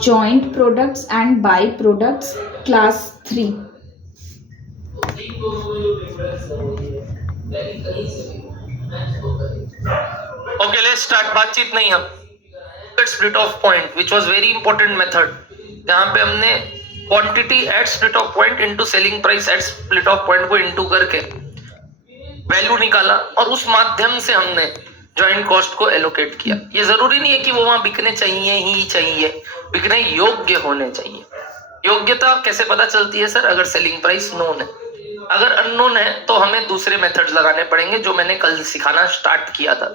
Joint products and by products class 3. Okay, let's start. बातचीत नहीं हम split of point which was very important method, जहां पे हमने quantity eight split of point into selling price at split of point को into करके value निकाला और उस माध्यम से हमने ज्वाइंट कॉस्ट को एलोकेट किया। ये जरूरी नहीं है कि वो वहां बिकने चाहिए ही चाहिए, बिकने योग्य होने चाहिए। योग्यता कैसे पता चलती है सर? अगर सेलिंग प्राइस नोन है। अगर अननोन है तो हमें दूसरे मेथड्स लगाने पड़ेंगे जो मैंने कल सिखाना स्टार्ट किया था।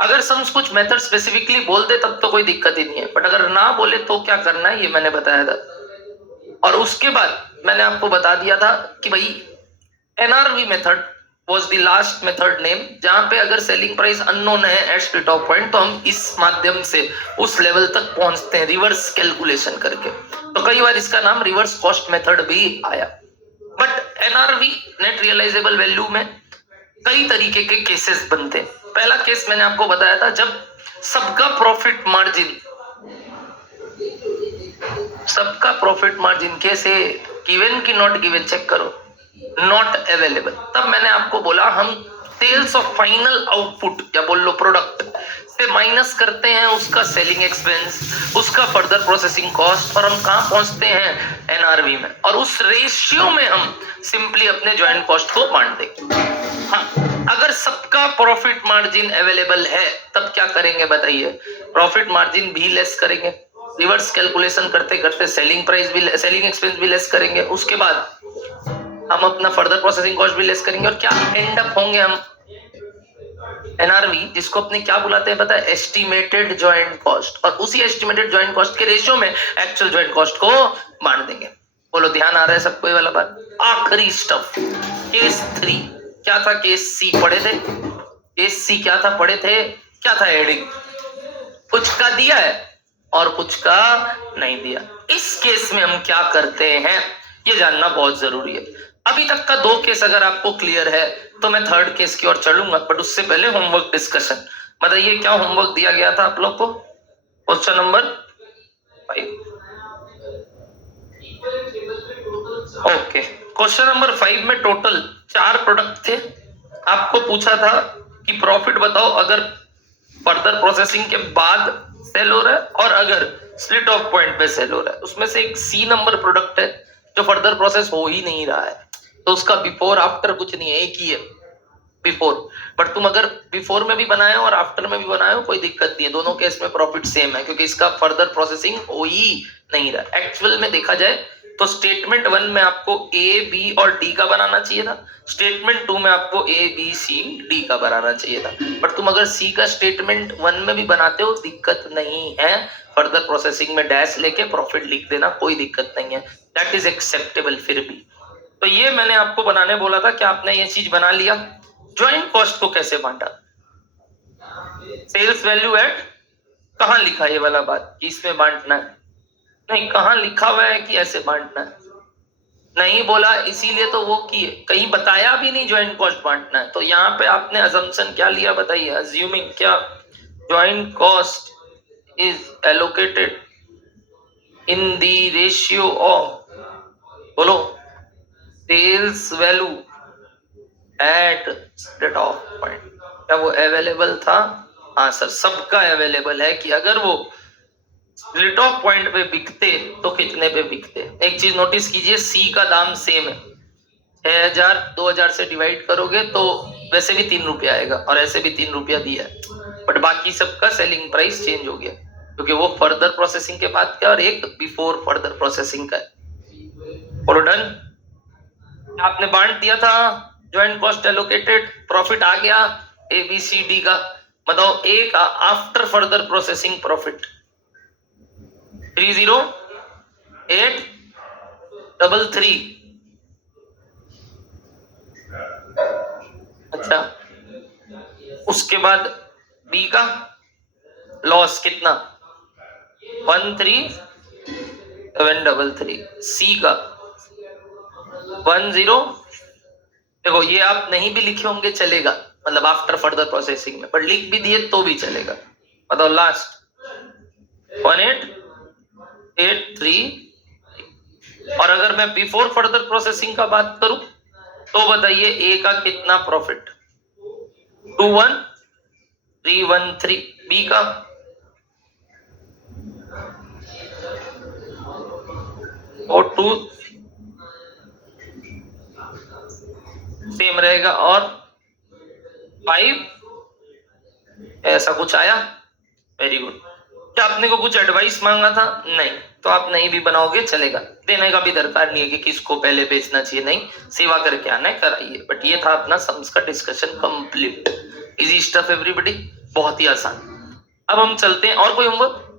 अगर सम्स कुछ मेथड स्पेसिफिकली बोल दे तब तो कोई दिक्कत ही नहीं है, बट अगर ना बोले तो क्या करना है ये मैंने बताया था। और उसके बाद मैंने आपको बता दिया था कि भाई NRV method was the last method name, जहां पे अगर सेलिंग प्राइस अननोन है एट स्प्लिट ऑफ पॉइंट तो हम इस माध्यम से उस लेवल तक पहुंचते हैं रिवर्स कैलकुलेशन करके। तो कई बार इसका नाम रिवर्स कॉस्ट मेथड भी आया। But NRV net realisable value में कई तरीके के केसेस बनते हैं। पहला केस मैंने आपको बताया था जब सबका प्रॉफिट मार्जिन कैसे गिवन की नॉट गिवन चेक करो, नॉट अवेलेबल। तब मैंने आपको बोला हम सेल्स ऑफ फाइनल आउटपुट या बोल लो प्रोडक्ट से माइनस करते हैं उसका सेलिंग एक्सपेंस, उसका फर्दर प्रोसेसिंग कॉस्ट, और हम कहां पहुंचते हैं एनआरवी में, और उस रेशियो में हम सिंपली अपने ज्वाइंट कॉस्ट को बांट देंगे। हाँ, अगर सबका प्रॉफिट मार्जिन अवेलेबल है तब क्या करेंगे बताइए? प्रॉफिट मार्जिन भी लेस करेंगे, रिवर्स कैलकुलेशन करते करते सेलिंग प्राइस भी, सेलिंग एक्सपेंस भी लेस करेंगे, उसके बाद हम अपना फर्दर प्रोसेसिंग कॉस्ट भी लेस करेंगे, और क्या एंड अप होंगे हम एनआरवी, जिसको अपने क्या बुलाते हैं पता है? Estimated joint cost. और उसी एस्टिमेटेड ज्वाइंट कॉस्ट के रेशियो में एक्चुअल ज्वाइंट कॉस्ट को बांट देंगे। बोलो ध्यान आ रहा है सबको ये वाला बात? आखिरी स्टफ केस 3 क्या था? केस सी पढ़े थे। केस सी क्या था पढ़े थे? क्या था हेडिंग? कुछ का दिया है और कुछ का नहीं दिया। इस केस में हम क्या करते हैं ये जानना बहुत जरूरी है। अभी तक का 2 केस अगर आपको क्लियर है तो मैं थर्ड केस की ओर चलूंगा, बट उससे पहले होमवर्क डिस्कशन। बताइए क्या होमवर्क दिया गया था आप लोग को? Question number 5। Okay, question number 5 में टोटल 4 प्रोडक्ट थे। आपको पूछा था कि प्रॉफिट बताओ अगर फर्दर प्रोसेसिंग के बाद सेल हो रहा है और अगर स्प्लिट ऑफ पॉइंट पे सेल हो रहा है। उसमें से एक सी नंबर प्रोडक्ट है जो फर्दर प्रोसेस हो ही नहीं रहा है, तो उसका बिफोर आफ्टर कुछ नहीं है, एक ही है बिफोर। बट तुम अगर बिफोर में भी बनाए हो और आफ्टर में भी बनाए हो कोई दिक्कत नहीं है, दोनों केस में प्रॉफिट सेम है क्योंकि इसका फर्दर प्रोसेसिंग हो ही नहीं रहा। एक्चुअल में देखा जाए तो स्टेटमेंट 1 में आपको ए बी और डी का बनाना चाहिए था, स्टेटमेंट 2 में आपको ए बी सी डी का बनाना चाहिए था। बट तुम अगर सी का स्टेटमेंट 1 में भी बनाते हो दिक्कत नहीं है, फर्दर प्रोसेसिंग में डैश लेके प्रॉफिट लिख देना, कोई दिक्कत नहीं है, दैट इज एक्सेप्टेबल फिर भी। तो ये मैंने आपको बनाने बोला था, क्या आपने ये चीज बना लिया? ज्वाइंट कॉस्ट को कैसे बांटा? सेल्स वैल्यू एट, कहां लिखा ये वाला बात कि इसमें बांटना है? नहीं, कहां लिखा हुआ है कि ऐसे बांटना है? नहीं बोला, इसीलिए तो वो किए, कहीं बताया भी नहीं ज्वाइंट कॉस्ट बांटना है। तो यहाँ पे आपने अजम्पशन क्या लिया बताइए? अज्यूमिंग क्या joint cost is allocated in the ratio of, बोलो, sales value at split of point. क्या वो अवेलेबल था? हाँ सर, सबका अवेलेबल है कि अगर वो स्प्लिट ऑफ पॉइंट पे बिकते तो कितने पे बिकते। एक चीज नोटिस कीजिए, सी का दाम सेम है, 6000 2000 से डिवाइड करोगे तो वैसे भी 3 रुपया आएगा और ऐसे भी 3 रुपया दिया है, बट बाकी सबका सेलिंग प्राइस चेंज हो गया क्योंकि वो फर्दर प्रोसेसिंग के बाद का और एक बिफोर फर्दर प्रोसेसिंग का है। और डन, आपने बांट दिया था ज्वाइंट कॉस्ट एलोकेटेड, प्रॉफिट आ गया ए बी सी डी का। बताओ ए का आफ्टर फर्दर प्रोसेसिंग प्रॉफिट 30833। अच्छा, उसके बाद बी का लॉस कितना? 13733। सी का 10, देखो ये आप नहीं भी लिखे होंगे चलेगा, मतलब आफ्टर फर्दर प्रोसेसिंग में, पर लिख भी दिए तो भी चलेगा। बताओ लास्ट 1883। और अगर मैं बिफोर फर्दर प्रोसेसिंग का बात करूं तो बताइए ए का कितना प्रॉफिट? 21313। बी का और 2 सेम रहेगा और 5 ऐसा कुछ आया। Very good. क्या आपने को कुछ एडवाइस मांगा था? नहीं, तो आप नहीं भी बनाओगे चलेगा, देने का भी दरकार नहीं है कि किसको पहले बेचना चाहिए, नहीं, सेवा करके आना है, कराइए। बट ये था अपना सम्स का discussion complete. Easy stuff everybody, बहुत ही आसान। अब हम चलते हैं, और कोई होमवर्क?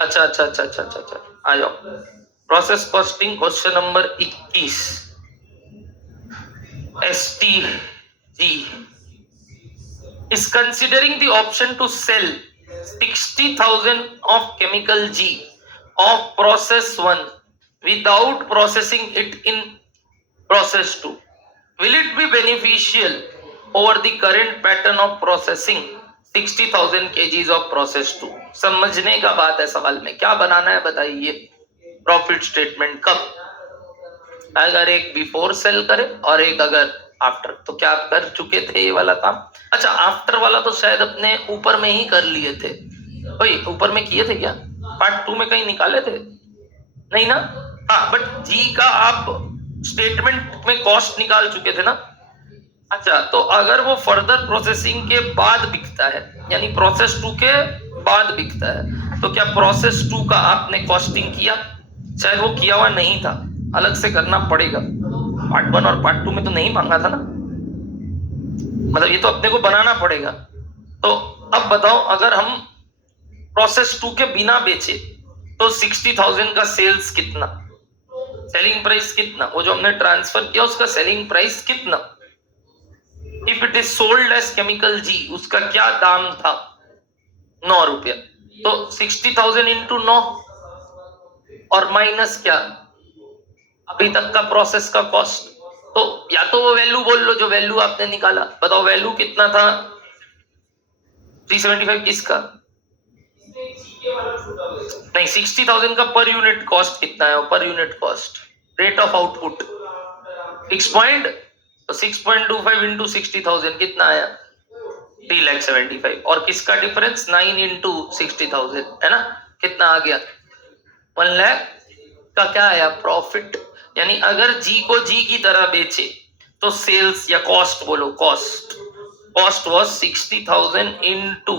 अच्छा अच्छा अच्छा अच्छा अच्छा अच्छा, आ जाओ। Process costing question number 21। STG is considering the option to sell 60,000 of chemical G of process 1 without processing it in process 2. Will it be beneficial over the current pattern of processing 60,000 kgs of process 2? समझने का बात है सवाल में, क्या बनाना है बताइए। Profit statement कब? अगर एक बिफोर सेल करे और एक अगर आफ्टर, तो क्या आप कर चुके थे ये वाला काम? अच्छा, आफ्टर वाला तो शायद अपने ऊपर में ही कर लिए थे। भाई ऊपर में किए थे क्या? पार्ट 2 में कहीं निकाले थे? नहीं ना? हाँ, बट जी का आप स्टेटमेंट में कॉस्ट निकाल चुके थे ना। अच्छा, तो अगर वो फर्दर प्रोसेसिंग के बाद बिकता है, यानी प्रोसेस 2 के बाद बिकता है, तो क्या प्रोसेस 2 का आपने कॉस्टिंग किया? शायद वो किया हुआ नहीं था, अलग से करना पड़ेगा। पार्ट 1 और पार्ट 2 में तो नहीं मांगा था ना, मतलब ये तो अपने को बनाना पड़ेगा। तो अब बताओ, अगर हम प्रोसेस 2 के बिना बेचे तो 60,000 का सेल्स कितना, सेलिंग प्राइस कितना, वो जो हमने ट्रांसफर किया उसका सेलिंग प्राइस कितना? If it is sold as chemical G, उसका क्या दाम था? 9 रुपया। तो 60,000 इंटू 9 और माइनस क्या, अभी तक का प्रोसेस का कॉस्ट। तो या तो वो वैल्यू बोल लो जो वैल्यू आपने निकाला, बताओ वैल्यू कितना था? 375 किसका? नहीं, 60,000 का पर यूनिट कॉस्ट कितना है? Per unit cost, rate of output 6 point, तो 6.25 इंटू 60,000 कितना आया? 3,75,000। और किसका डिफरेंस? 9 इंटू 60,000 है ना, कितना आ गया? 1 लाख का क्या आया? प्रॉफिट। यानी अगर जी को जी की तरह बेचे तो सेल्स या कॉस्ट बोलो, कॉस्ट वाज 60,000 इंटू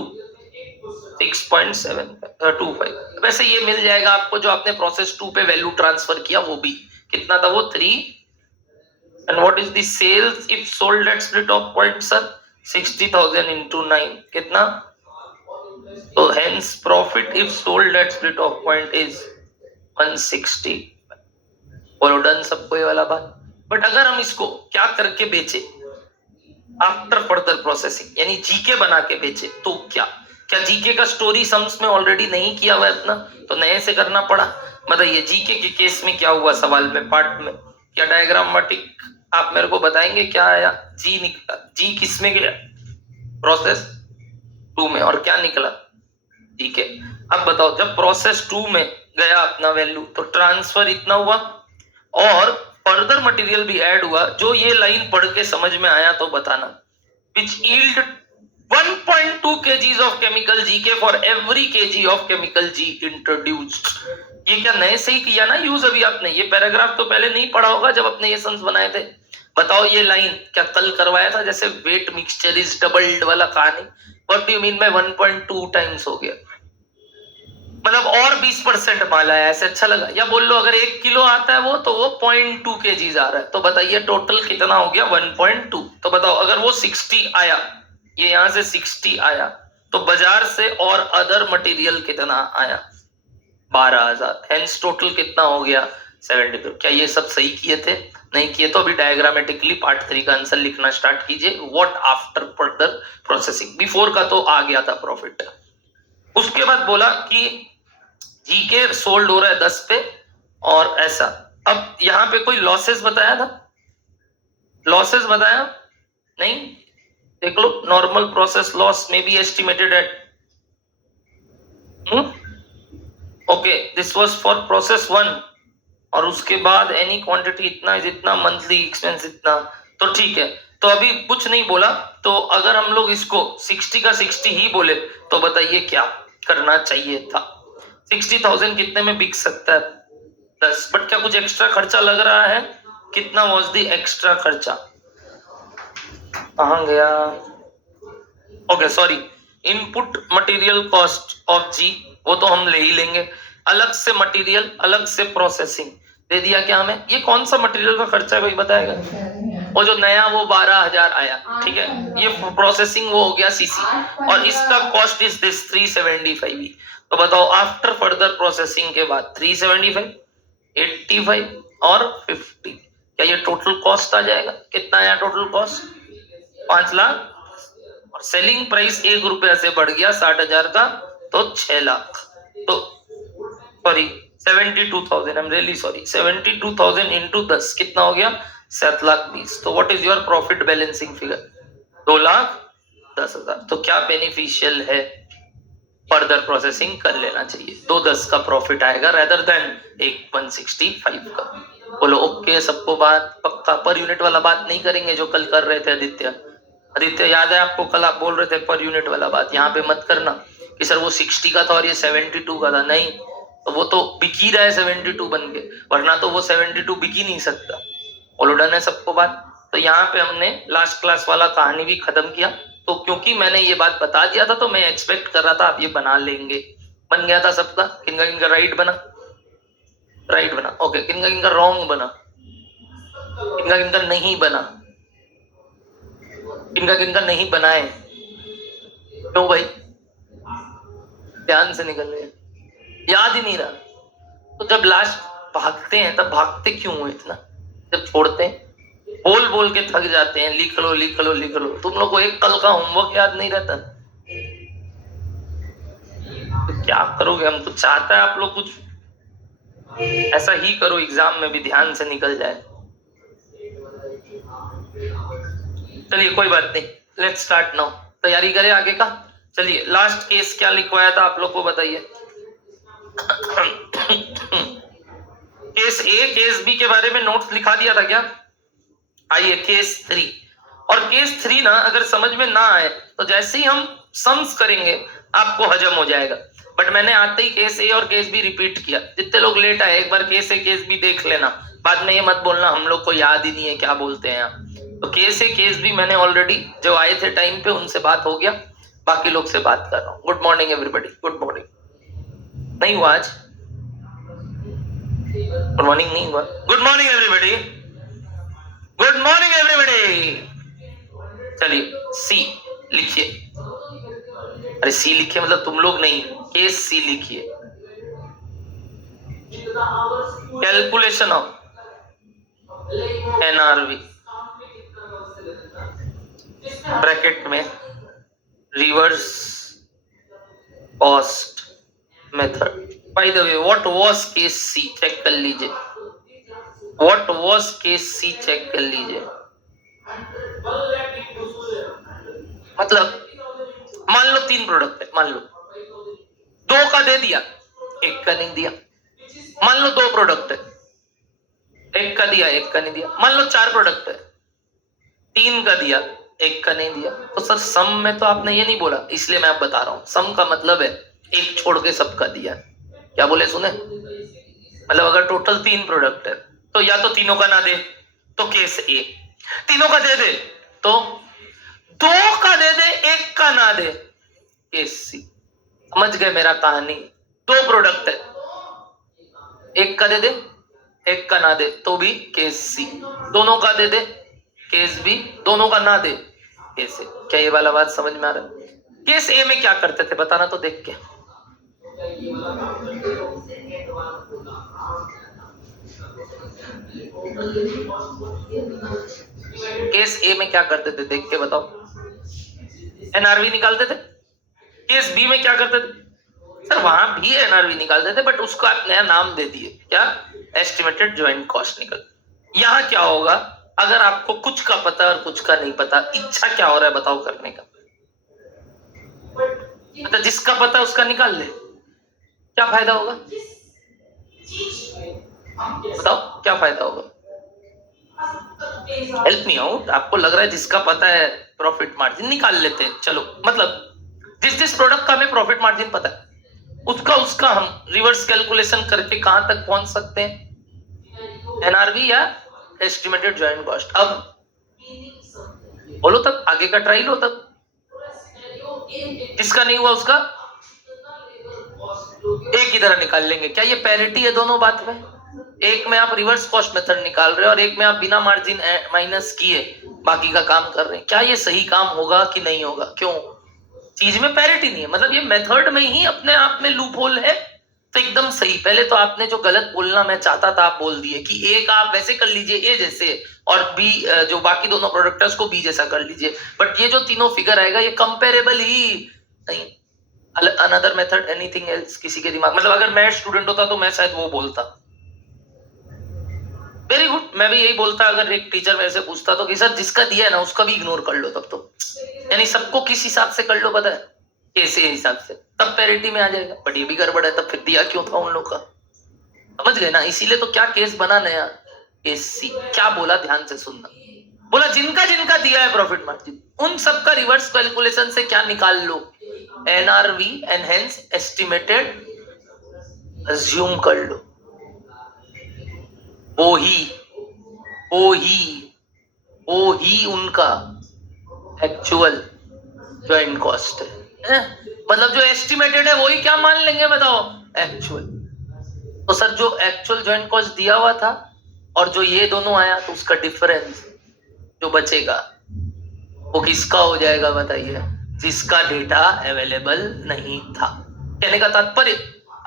6.725। वैसे ये मिल जाएगा आपको जो आपने प्रोसेस 2 पे वैल्यू ट्रांसफर किया, वो भी कितना था? वो 3। And what is the sales if sold at split of point sir? 60,000 into 9 कितना? तो hence profit if sold at split of point is 160। बोलो डन सबको ये वाला बात। बट अगर हम इसको क्या करके बेचे? आफ्टर फर्दर प्रोसेसिंग, यानी जीके बना के बेचे, तो क्या जीके का स्टोरी सम्स में ऑलरेडी नहीं किया हुआ है अपना, तो नए से करना पड़ा। बताइए जीके के केस में क्या हुआ सवाल में, पार्ट में? क्या डायग्रामेटिक आप मेरे को बताएंगे क्या आया? जी निकला, जी किस में गया? प्रोसेस 2 में। और क्या निकला? ठीक है, अब बताओ जब प्रोसेस 2 में गया अपना वैल्यू, तो ट्रांसफर इतना हुआ और फर्दर मटेरियल भी ऐड हुआ। जो ये लाइन पढ़ के समझ में आया तो बताना। which yield 1.2 kgs of chemical GK for every kg of chemical G introduced। ये क्या नए से ही किया ना यूज अभी आपने? ये पैराग्राफ तो पहले नहीं पढ़ा होगा जब अपने ये सम्स बनाए थे। बताओ ये लाइन क्या कल करवाया था? जैसे वेट मिक्सचर इज डबल्ड वाला कहानी, what do you mean by 1.2 times हो गया? मतलब और 20% माल आया, ऐसे अच्छा लगा? या बोल लो अगर 1 किलो आता है वो, तो वो 0.2 kgs आ रहा है, तो बताइए टोटल कितना हो गया? 1.2। तो बताओ अगर वो 60 आया, ये यहां से 60 आया, तो बाजार से और अदर मटेरियल कितना आया? 12,000। हेंस टोटल कितना हो गया? 72। क्या ये सब सही किए थे? नहीं किए तो अभी डायग्रामेटिकली पार्ट 3 का आंसर लिखना स्टार्ट कीजिए। What after further processing, before का तो आ गया था प्रॉफिट। उसके बाद बोला कि जीके सोल्ड हो रहा है 10 पे और ऐसा। अब यहां पे कोई लॉसेस बताया था? लॉसेस बताया नहीं? देख लो, नॉर्मल प्रोसेस लॉस में B estimated at okay, this was for process 1, और उसके बाद एनी क्वांटिटी इतना जितना, मंथली एक्सपेंस इतना, तो ठीक है। तो अभी कुछ नहीं बोला, तो अगर हम लोग इसको 60 का 60 ही बोले तो बताइए क्या करना चाहिए था। 60,000 कितने में बिक सकता है? 10। बट क्या कुछ एक्स्ट्रा खर्चा लग रहा है? कितना वॉज द एक्स्ट्रा खर्चा? कहां गया? Okay sorry, input material cost of G, वो तो हम ले ही लेंगे। अलग से मटेरियल, अलग से प्रोसेसिंग दे दिया क्या हमें? ये कौन सा मटेरियल का खर्चा है, कोई बताएगा? वो जो नया वो 12,000 आया, ठीक है, ये प्रोसेसिंग वो हो गया सीसी, और इसका कॉस्ट इज दिस 375। तो बताओ आफ्टर फर्दर प्रोसेसिंग के बाद 375, 85 और 50, क्या ये टोटल कॉस्ट आ जाएगा? कितना आया टोटल कॉस्ट? 5 लाख, और सेलिंग प्राइस 1 रुपया से बढ़ गया 60,000 का, तो 6 लाख। तो sorry 72,000, I am really sorry, 72,000 into 10 कितना हो गया? 7,20,000। तो what is your profit balancing figure? 2,10,000। तो क्या बेनिफिशियल है? फर्दर प्रोसेसिंग कर लेना चाहिए, 2,10 का प्रॉफिट आएगा रेदर देन 1,65 का। बोलो ओके सबको? बात पक्का? पर यूनिट वाला बात नहीं करेंगे जो कल कर रहे थे आदित्य याद है आपको? कल आप बोल रहे थे पर यूनिट वाला बात, यहाँ पे मत करना कि सर वो 60 का था और ये 72 का था। नहीं, तो वो तो बिक ही रहा है 72 बन के, वरना तो वो 72 बिक ही नहीं सकता। बोलो डन है सबको बात? तो यहाँ पे हमने लास्ट क्लास वाला कहानी भी खत्म किया। तो क्योंकि मैंने ये बात बता दिया था तो मैं एक्सपेक्ट कर रहा था आप ये बना लेंगे। बन गया था सबका? किनका किनका राइट बना? राइट बना, ओके। किनका किनका रॉन्ग बना? किनका किनका नहीं बना? किनका किनका नहीं बनाए? क्यों भाई? ध्यान से निकल रहे हैं, याद ही नहीं रहा। तो जब लास्ट भागते हैं तब भागते क्यों हो इतना? जब छोड़ते हैं बोल बोल के थक जाते हैं, लिख लो लिख लो लिख लो। तुम लोग को एक कल का होमवर्क याद नहीं रहता? तो क्या करोगे? हम तो चाहता है आप लोग कुछ ऐसा ही करो, एग्जाम में भी ध्यान से निकल जाए। चलिए कोई बात नहीं, लेट्स स्टार्ट नाउ। तैयारी करें आगे का। चलिए लास्ट केस क्या लिखवाया था आप लोग को बताइए? केस ए केस बी के बारे में नोट्स लिखा दिया था क्या? आइए केस 3। और केस 3 ना अगर समझ में ना आए तो जैसे ही हम सम्स करेंगे आपको हजम हो जाएगा। बट मैंने आते ही केस ए और केस बी रिपीट किया। जितने लोग लेट आए एक बार केस ए केस बी देख लेना, बाद में ये मत बोलना हम लोग को याद ही नहीं है क्या बोलते हैं आप। तो केस ए केस बी मैंने ऑलरेडी जो आए थे टाइम पे उनसे बात हो गया, बाकी लोग से बात कर रहा हूँ। Good morning everybody. Good morning. नहीं हुआ आज? गुड मॉर्निंग नहीं हुआ? Good morning everybody. Good morning everybody. चलिए सी लिखिए। अरे सी लिखिए मतलब तुम लोग नहीं, केस सी लिखिए। कैलकुलेशन ऑफ एनआरवी ब्रैकेट में reverse cost method. By the way what was case C check कर लीजिए। What was case C check कर लीजिए। मतलब मान लो 3 प्रोडक्ट है, मान लो 2 का दे दिया 1 का नहीं दिया। मान लो 2 प्रोडक्ट है, 1 का दिया 1 का नहीं दिया। मान लो 4 प्रोडक्ट है, 3 का दिया 1 का नहीं दिया। तो सर सम में तो आपने ये नहीं बोला, इसलिए मैं आप बता रहा हूं। सम का मतलब है 1 छोड़ के सबका दिया। क्या बोले सुने? मतलब अगर टोटल 3 प्रोडक्ट है तो या तो तीनों का ना दे तो केस ए, तीनों का दे दे तो 2 का दे दे 1 का ना दे केस सी। समझ गए मेरा कहानी? 2 प्रोडक्ट है, 1 का दे दे 1 का ना दे तो भी केस सी, दोनों का दे दे केस बी, दोनों का ना दे केस ए। क्या ये वाला बात समझ में आ रहा है? केस ए में क्या करते थे बताना तो देख के। केस ए में क्या करते थे देख के बताओ। एनआरवी निकालते थे। केस बी में क्या करते थे? सर वहां भी एनआरवी निकालते थे बट उसको आप नया नाम दे दिए, क्या? एस्टिमेटेड ज्वाइंट कॉस्ट निकल। यहां क्या होगा? अगर आपको कुछ का पता और कुछ का नहीं पता, इच्छा क्या हो रहा है बताओ करने का? मतलब जिसका पता है उसका निकाल ले, क्या फायदा होगा? बताओ क्या फायदा होगा? Help me out. आपको लग रहा है जिसका पता है प्रॉफिट मार्जिन निकाल लेते हैं, चलो मतलब जिस प्रोडक्ट का हमें प्रॉफिट मार्जिन पता है उसका हम रिवर्स कैलकुलेशन करके कहां तक पहुंच सकते हैं? एनआरवी या एस्टिमेटेड जॉइंट कॉस्ट। अब बोलो तब आगे का ट्राई लो तब। जिसका नहीं हुआ उसका एक ही तरह निकाल लेंगे। क्या ये पैरिटी है दोनों बात में? एक में आप रिवर्स कॉस्ट मेथड निकाल रहे हो और एक में आप बिना मार्जिन माइनस किए बाकी का काम कर रहे हैं। क्या ये सही काम होगा कि नहीं होगा? क्यों? चीज में पैरिटी नहीं है, मतलब ये मेथड में ही अपने आप में लूप होल है। तो एकदम सही। पहले तो आपने जो गलत बोलना मैं चाहता था आप बोल दिए कि एक आप वैसे कर लीजिए ए जैसे, और बी जो बाकी दोनों प्रोडक्ट है उसको बी जैसा कर लीजिए। बट ये जो तीनों फिगर आएगा ये कंपेरेबल ही नहीं। अनदर मेथड एनीथिंग एल्स किसी के दिमाग, मतलब अगर मैं स्टूडेंट होता तो मैं शायद वो बोलता। वेरी गुड, मैं भी यही बोलता अगर एक टीचर मेरे से पूछता तो कि सर जिसका दिया है ना उसका भी इग्नोर कर लो तब तो, यानी सबको किस हिसाब से कर लो पता है? कैसे हिसाब से, तब पैरिटी में आ जाएगा। बट ये भी गड़बड़ है, तब फिर दिया क्यों था उन लोग का? समझ गए ना? इसीलिए तो क्या केस बना नया एससी। क्या बोला ध्यान से सुनना, बोला जिनका जिनका दिया है प्रॉफिट मार्जिन उन सबका रिवर्स कैलकुलेशन से क्या निकाल लो? एनआरवी एनहेंस एस्टिमेटेड अज्यूम कर लो। वो ही उनका एक्चुअल जॉइंट कॉस्ट है। मतलब जो एस्टिमेटेड है वही क्या मान लेंगे बताओ? एक्चुअल। तो सर जो एक्चुअल जॉइंट कॉस्ट दिया हुआ था और जो ये दोनों आया तो उसका डिफरेंस जो बचेगा वो किसका हो जाएगा बताइए? जिसका डेटा अवेलेबल नहीं था। कहने का तात्पर्य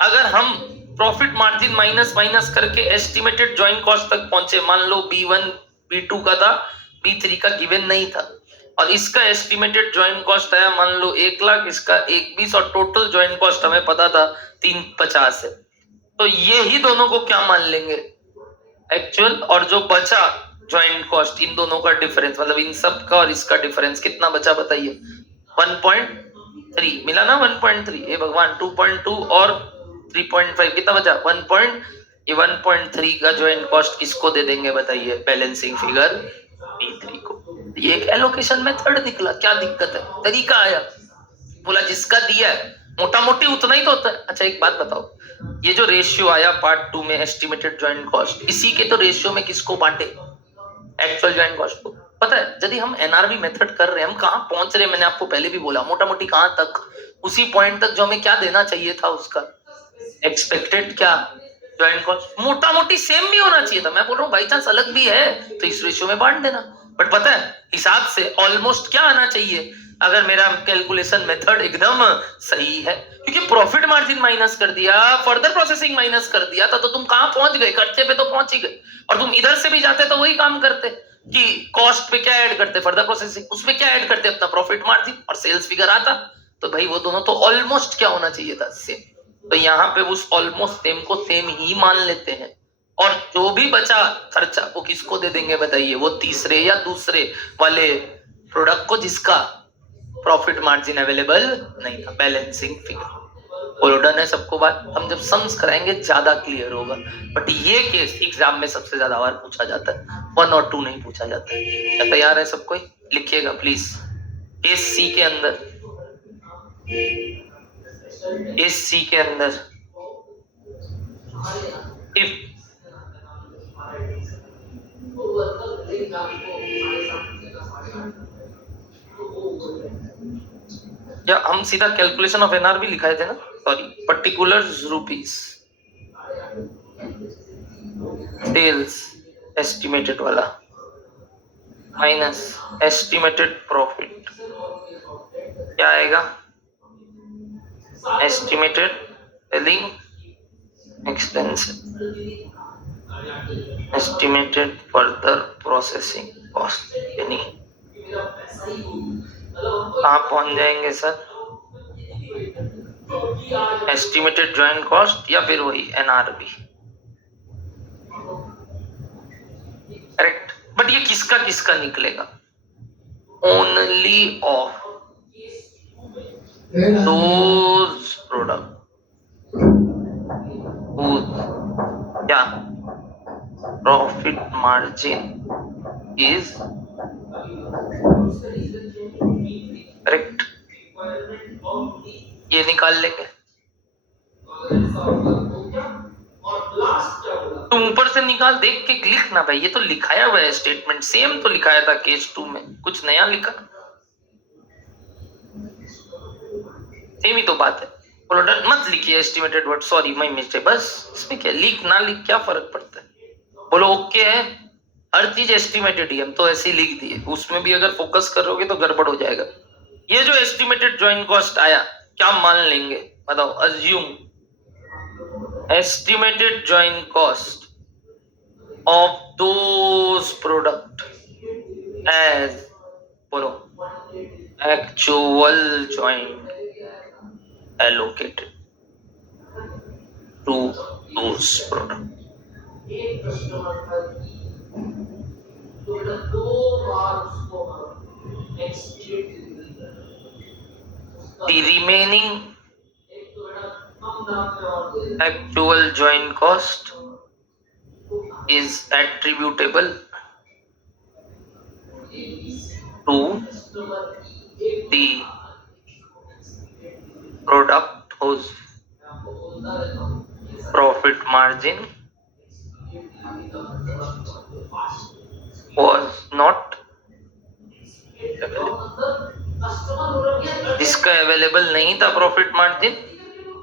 अगर हम प्रॉफिट मार्जिन माइनस माइनस करके एस्टिमेटेड जॉइंट कॉस्ट तक पहुंचे, मान लो B1 B2 का था, B3 का गिवन नहीं था, और इसका एस्टिमेटेड जॉइंट कॉस्ट आया मान लो 1 लाख, इसका 1,20,000 और टोटल जॉइंट कॉस्ट हमें पता था 350 है, तो ये ही दोनों को क्या मान लेंगे? एक्चुअल। और जो बचा जॉइंट कॉस्ट इन दोनों का डिफरेंस, मतलब इन सब का और इसका डिफरेंस कितना बचा बताइए? 1.3 मिला ना? 1.3 ये भगवान 2.2 और 3.5 कितना बचा? 1.3 का जॉइंट कॉस्ट किसको दे देंगे बताइए? बैलेंसिंग फिगर B3 को। ये एक एलोकेशन मेथड निकला। क्या दिक्कत है? तरीका आया। बोला जिसका दिया है मोटा मोटी उतना ही तो होता है। अच्छा एक बात बताओ, ये जो रेशियो आया पार्ट 2 में एस्टिमेटेड जॉइंट कॉस्ट, इसी के तो रेशियो में किसको बांटे? एक्चुअल जॉइंट कॉस्ट को। पता है यदि हम एनआरवी मेथड कर रहे हैं, हम कहां पहुंच रहे हैं? मैंने आपको पहले भी बोला मोटा मोटी कहां तक, उसी पॉइंट तक जो हमें क्या देना चाहिए था उसका एक्सपेक्टेड क्या जॉइंट कॉस्ट। मोटा मोटी सेम भी होना चाहिए था। मैं बोल रहा हूँ बाई चांस अलग भी है तो इस रेशियो में बांट देना। बट पता है हिसाब से ऑलमोस्ट क्या आना चाहिए अगर मेरा कैलकुलेशन मेथड एकदम सही है? क्योंकि प्रॉफिट मार्जिन माइनस कर दिया, फर्दर प्रोसेसिंग माइनस कर दिया था, तो तुम कहां पहुंच गए? खर्चे पे तो पहुंच ही गए। और तुम इधर से भी जाते तो वही काम करते कि कॉस्ट पे क्या ऐड करते? Further processing. उसमें क्या ऐड करते? अपना प्रॉफिट मार्जिन, और सेल्स फिगर आता। तो भाई वो दोनों तो ऑलमोस्ट क्या होना चाहिए था? सेम। तो यहाँ पे उस ऑलमोस्ट सेम को सेम ही मान लेते हैं, और जो भी बचा खर्चा वो किसको दे देंगे बताइए? वो तीसरे या दूसरे वाले प्रोडक्ट को जिसका प्रॉफिट मार्जिन अवेलेबल नहीं था, बैलेंसिंग फिगर। बोलो डन है सबको बात? हम जब सम्स कराएंगे ज्यादा क्लियर होगा। बट ये केस एग्जाम में सबसे ज्यादा बार पूछा जाता है, 1 और 2 नहीं पूछा जाता है। क्या तैयार है सब कोई? लिखिएगा प्लीज। एससी के अंदर, एससी के अंदर इफ या हम सीधा कैलकुलेशन ऑफ एनआरवी लिखाए थे ना, sorry, particulars rupees sales estimated वाला माइनस एस्टिमेटेड प्रॉफिट क्या आएगा? Estimated selling expense, estimated further processing cost. यानी कहां पहुंच जाएंगे सर? एस्टिमेटेड जॉइंट कॉस्ट या फिर वही एनआरबी। करेक्ट। बट ये किसका किसका निकलेगा? ओनली ऑफ दोज प्रोडक्ट क्या प्रॉफिट मार्जिन इज करेक्ट। ये निकाल लेंगे। तुम ऊपर से निकाल, देख के लिखना भाई, ये तो लिखाया हुआ है स्टेटमेंट, सेम तो लिखाया था केस 2 में, कुछ नया लिखा? सेम ही तो बात है। प्रोडक्ट मत लिखिए estimated word, sorry my mistake, बस इसमें क्या, लिख ना लिख क्या फर्क पड़ता है? बोलो ओके है, हर चीज एस्टिमेटेड ही, हम तो ऐसे ही लिख दिए, उसमें भी अगर फोकस करोगे तो गड़बड़ हो जाएगा। ये जो एस्टिमेटेड जॉइंट कॉस्ट आया, क्या मान लेंगे बताओ? Assume estimated joint cost of those product as, बोलो, actual joint allocated to those products. The remaining actual joint cost is attributable to the product whose profit margin was not जिसका available नहीं था profit margin,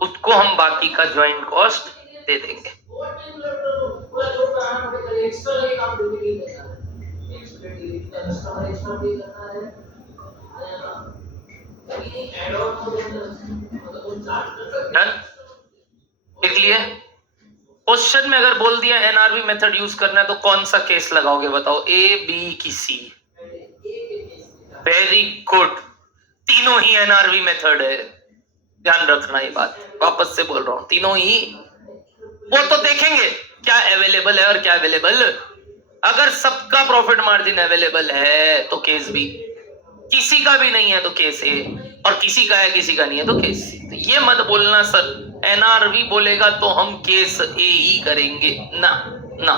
उसको हम बाकी का joint cost दे देंगे। लिख लिए? क्वेश्चन में अगर बोल दिया एनआरवी मेथड यूज करना है तो कौन सा केस लगाओगे बताओ? ए, बी की सी? वेरी गुड, तीनों ही एनआरवी मेथड है, ध्यान रखना ये बात, वापस से बोल रहा हूं, तीनों ही। वो तो देखेंगे क्या अवेलेबल है और क्या अवेलेबल। अगर सबका प्रॉफिट मार्जिन अवेलेबल है तो केस बी, किसी का भी नहीं है तो केस ए, और किसी का है किसी का नहीं है तो केस सी। तो ये मत बोलना सर एनआरवी बोलेगा तो हम केस ए ही करेंगे, ना ना,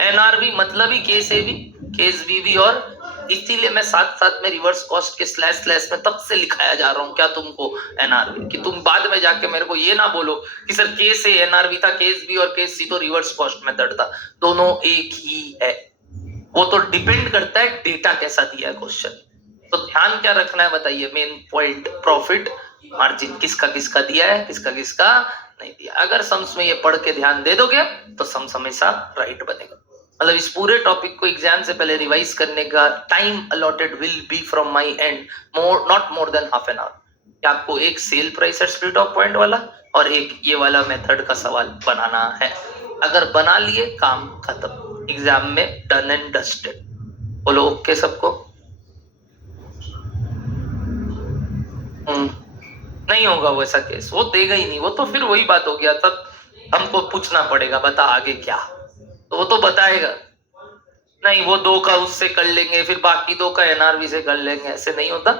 एनआरवी मतलब ही केस ए भी, केस बी भी, और इसीलिए मैं साथ साथ में reverse cost K slash slash में तब से लिखाया जा रहा हूं क्या तुमको एनआरवी, कि तुम बाद में जाके मेरे को ये ना बोलो कि सर केस ए एनआरवी था, केस बी और केस सी तो रिवर्स कॉस्ट मेथड था, दोनों एक ही है। वो तो डिपेंड करता है डेटा कैसा दिया है क्वेश्चन। तो ध्यान क्या रखना है बताइए? मेन पॉइंट, प्रॉफिट मार्जिन किसका किसका दिया है, किसका किसका नहीं दिया। अगर सम्स में ये पढ़ के ध्यान दे दोगे तो सम्स हमेशा राइट बनेगा। मतलब इस पूरे टॉपिक को एग्जाम से पहले रिवाइज करने का time allotted will be from my and not more than half an hour. आपको एक sale price at split of point वाला और एक ये वाला मेथड का सवाल बनाना है। अगर बना लिए काम खत्म, एग्जाम में डन एंड डस्टेड। बोलो ओके सबको? नहीं होगा वैसा केस, वो देगा ही नहीं, वो तो फिर वही बात हो गया, तब हमको पूछना पड़ेगा बता आगे क्या, तो वो तो बताएगा नहीं, वो 2 का उससे कर लेंगे, फिर बाकी 2 का एनआरवी से कर लेंगे, ऐसे नहीं होता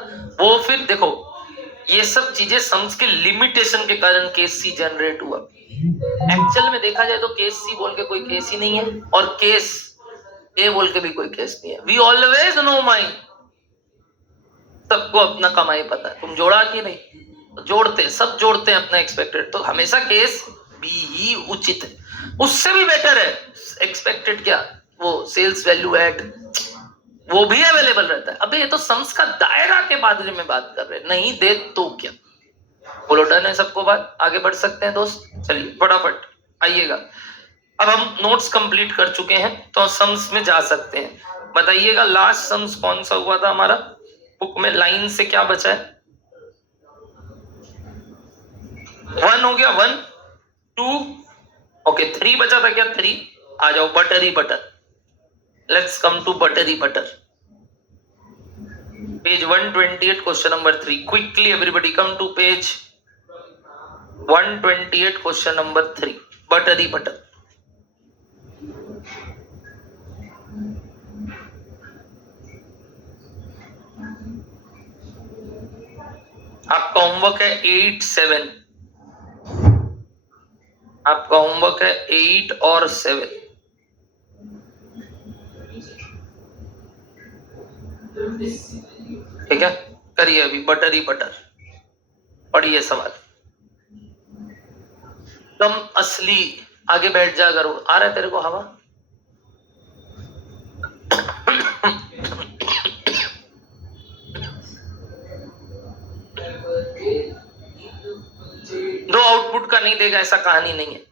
वो। फिर देखो ये सब चीजें सम्स के लिमिटेशन के कारण केस सी जनरेट हुआ। एक्चुअल में देखा जाए तो केस सी बोल के कोई केस ही नहीं है, और केस ए बोल के भी कोई केस नहीं है। वी ऑलवेज नो माइंड, सबको अपना कमाई पता है। तुम जोड़ा कि नहीं? जोड़ते, सब जोड़ते हैं अपना एक्सपेक्टेड, तो हमेशा केस बी ही उचित है, उससे भी बेटर है। एक्सपेक्टेड क्या, वो सेल्स वैल्यू एड, वो भी अवेलेबल रहता है। अबे ये तो सम्स का दायरा के बारे में बात कर रहे हैं, नहीं दे तो क्या। बोलो डन है सबको बात? आगे बढ़ सकते हैं दोस्त? चलिए फटाफट आइएगा। अब हम नोट्स कंप्लीट कर चुके हैं तो सम्स में जा सकते हैं। बताइएगा लास्ट सम्स कौन सा हुआ था हमारा बुक में? लाइन से क्या बचा है? 1 हो गया, 1 2 ओके, 3 बचा था क्या? 3 आ जाओ। Buttery butter, let's come to buttery butter, page 128 question number 3। Quickly everybody come to page 128 question number 3, buttery butter. आपका होमवर्क है 8-7, आपका होमवर्क है 8 और 7। ठीक है, करिए अभी बटर ही बटर। पढ़िए सवाल। तुम असली, आगे बैठ जा करो। आ रहा है तेरे को हवा? दो आउटपुट का नहीं देगा ऐसा कहानी नहीं है।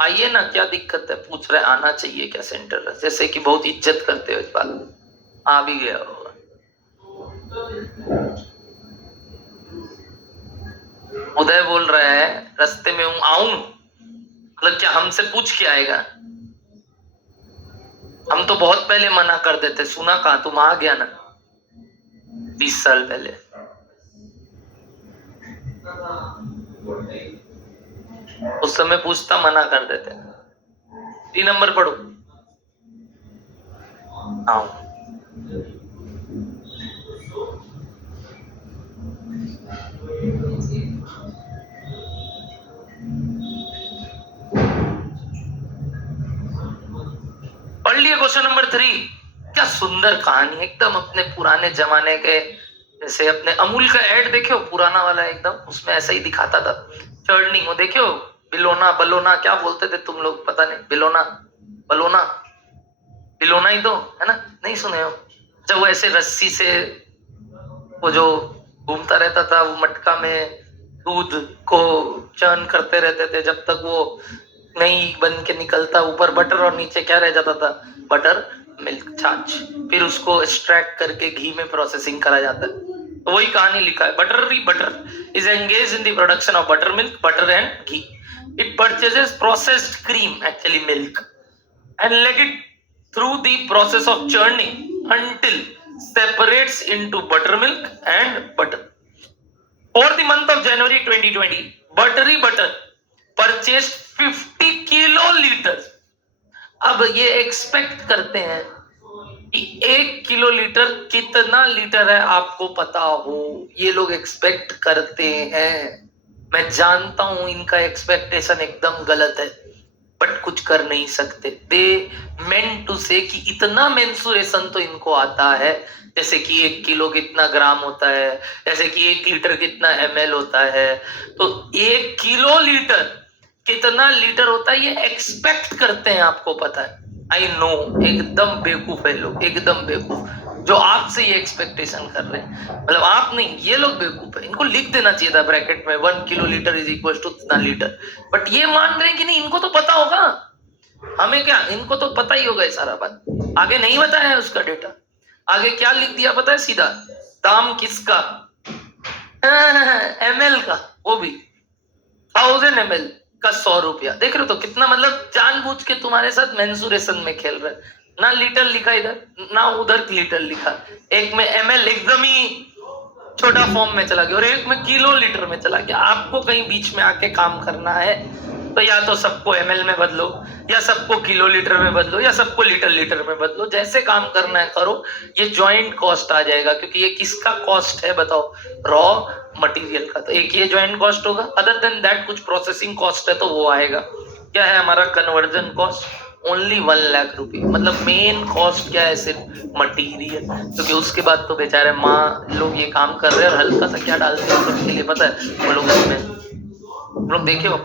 आइए ना, क्या दिक्कत है? पूछ रहे आना चाहिए क्या सेंटर, जैसे कि बहुत इज्जत करते हो इस बात। आ भी गया होगा। उदय बोल रहा है रास्ते में हूं, आऊं? मतलब क्या हमसे पूछ के आएगा? हम तो बहुत पहले मना कर देते, सुना कहां? तुम आ गया ना 20 साल पहले। उस समय पूछता, मना कर देते। 3 नंबर पढ़ो। आओ। पढ़ लिए क्वेश्चन नंबर 3। क्या सुंदर कहानी, एकदम अपने पुराने जमाने के, जैसे अपने अमूल का ऐड देखो पुराना वाला, एकदम उसमें ऐसा ही दिखाता था। चर्निंग, वो देखो, बिलोना बलोना क्या बोलते थे तुम लोग, पता नहीं, बिलोना बलोना, बिलोना ही तो है ना, नहीं सुने हो? जब वो ऐसे रस्सी से वो जो घूमता रहता था, वो मटका में दूध को चर्न करते रहते थे जब तक वो नहीं बन के निकलता, ऊपर बटर और नीचे क्या रह जाता था? बटर मिल्क, छाछ। फिर उसको एक्सट्रैक्ट करके घी में प्रोसेसिंग करा जाता है। तो वही कहानी लिखा है, butter is engage in the production of butter milk, butter and ghee. It purchases processed cream, actually milk, and let it through the process of churning until separates into buttermilk and butter. For the month of January 2020, Buttery Butter purchased 50 kiloliters. अब ये expect करते हैं कि 1 kilolitre कितना litre है आपको पता हो, ये लोग एक्सपेक्ट करते हैं। मैं जानता हूं इनका एक्सपेक्टेशन एकदम गलत है, बट कुछ कर नहीं सकते। दे मेंट टू से कि इतना मेंसुरेशन तो इनको आता है, जैसे कि 1 किलो कितना ग्राम होता है, जैसे कि 1 लीटर कितना ml होता है, तो 1 किलो लीटर कितना लीटर होता है ये एक्सपेक्ट करते हैं, आपको पता है। आई नो, एकदम बेवकूफ है लोग, एकदम बेवकूफ, जो आपसे ये एक्सपेक्टेशन कर रहे हैं। मतलब आप नहीं, ये लोग बेवकूफ है। इनको लिख देना चाहिए था ब्रैकेट में 1 kilo litre is equal to इतना लीटर, बट ये मान रहे हैं कि नहीं, इनको तो पता होगा। हमें क्या, इनको तो पता ही होगा ये सारा बात। आगे नहीं बताया है उसका डेटा, आगे क्या लिख दिया पता है? सीधा दाम किसका, ml का, वो भी 1000 ml का 100 रुपया। देख रहे हो तो कितना, मतलब जानबूझ के तुम्हारे साथ मेंसुरेशन में खेल रहे हैं। ना लीटर लिखा इधर, ना उधर लीटर लिखा, एक में ml एकदम ही छोटा फॉर्म में चला गया और एक में किलो लीटर में चला गया। आपको कहीं बीच में आके काम करना है तो या तो सबको ml में बदलो, या सबको किलो लीटर में बदलो, या सबको लीटर में बदलो। जैसे काम करना है करो, ये ज्वाइंट कॉस्ट आ जाएगा, क्योंकि ये किसका कॉस्ट है बताओ? रॉ मटेरियल का। तो एक ये ज्वाइंट कॉस्ट होगा, अदर देन दैट कुछ प्रोसेसिंग कॉस्ट है तो वो आएगा। क्या है हमारा कन्वर्जन कॉस्ट? ओनली 1 लाख रुपए। मतलब मेन कॉस्ट क्या है? सिर्फ मटीरियल, क्योंकि उसके बाद तो बेचारे माँ लोग ये काम कर रहे हैं और हल्का सा क्या डालते हैं उनके लिए पता है? वो लोग इसमें, लोग देखे हो,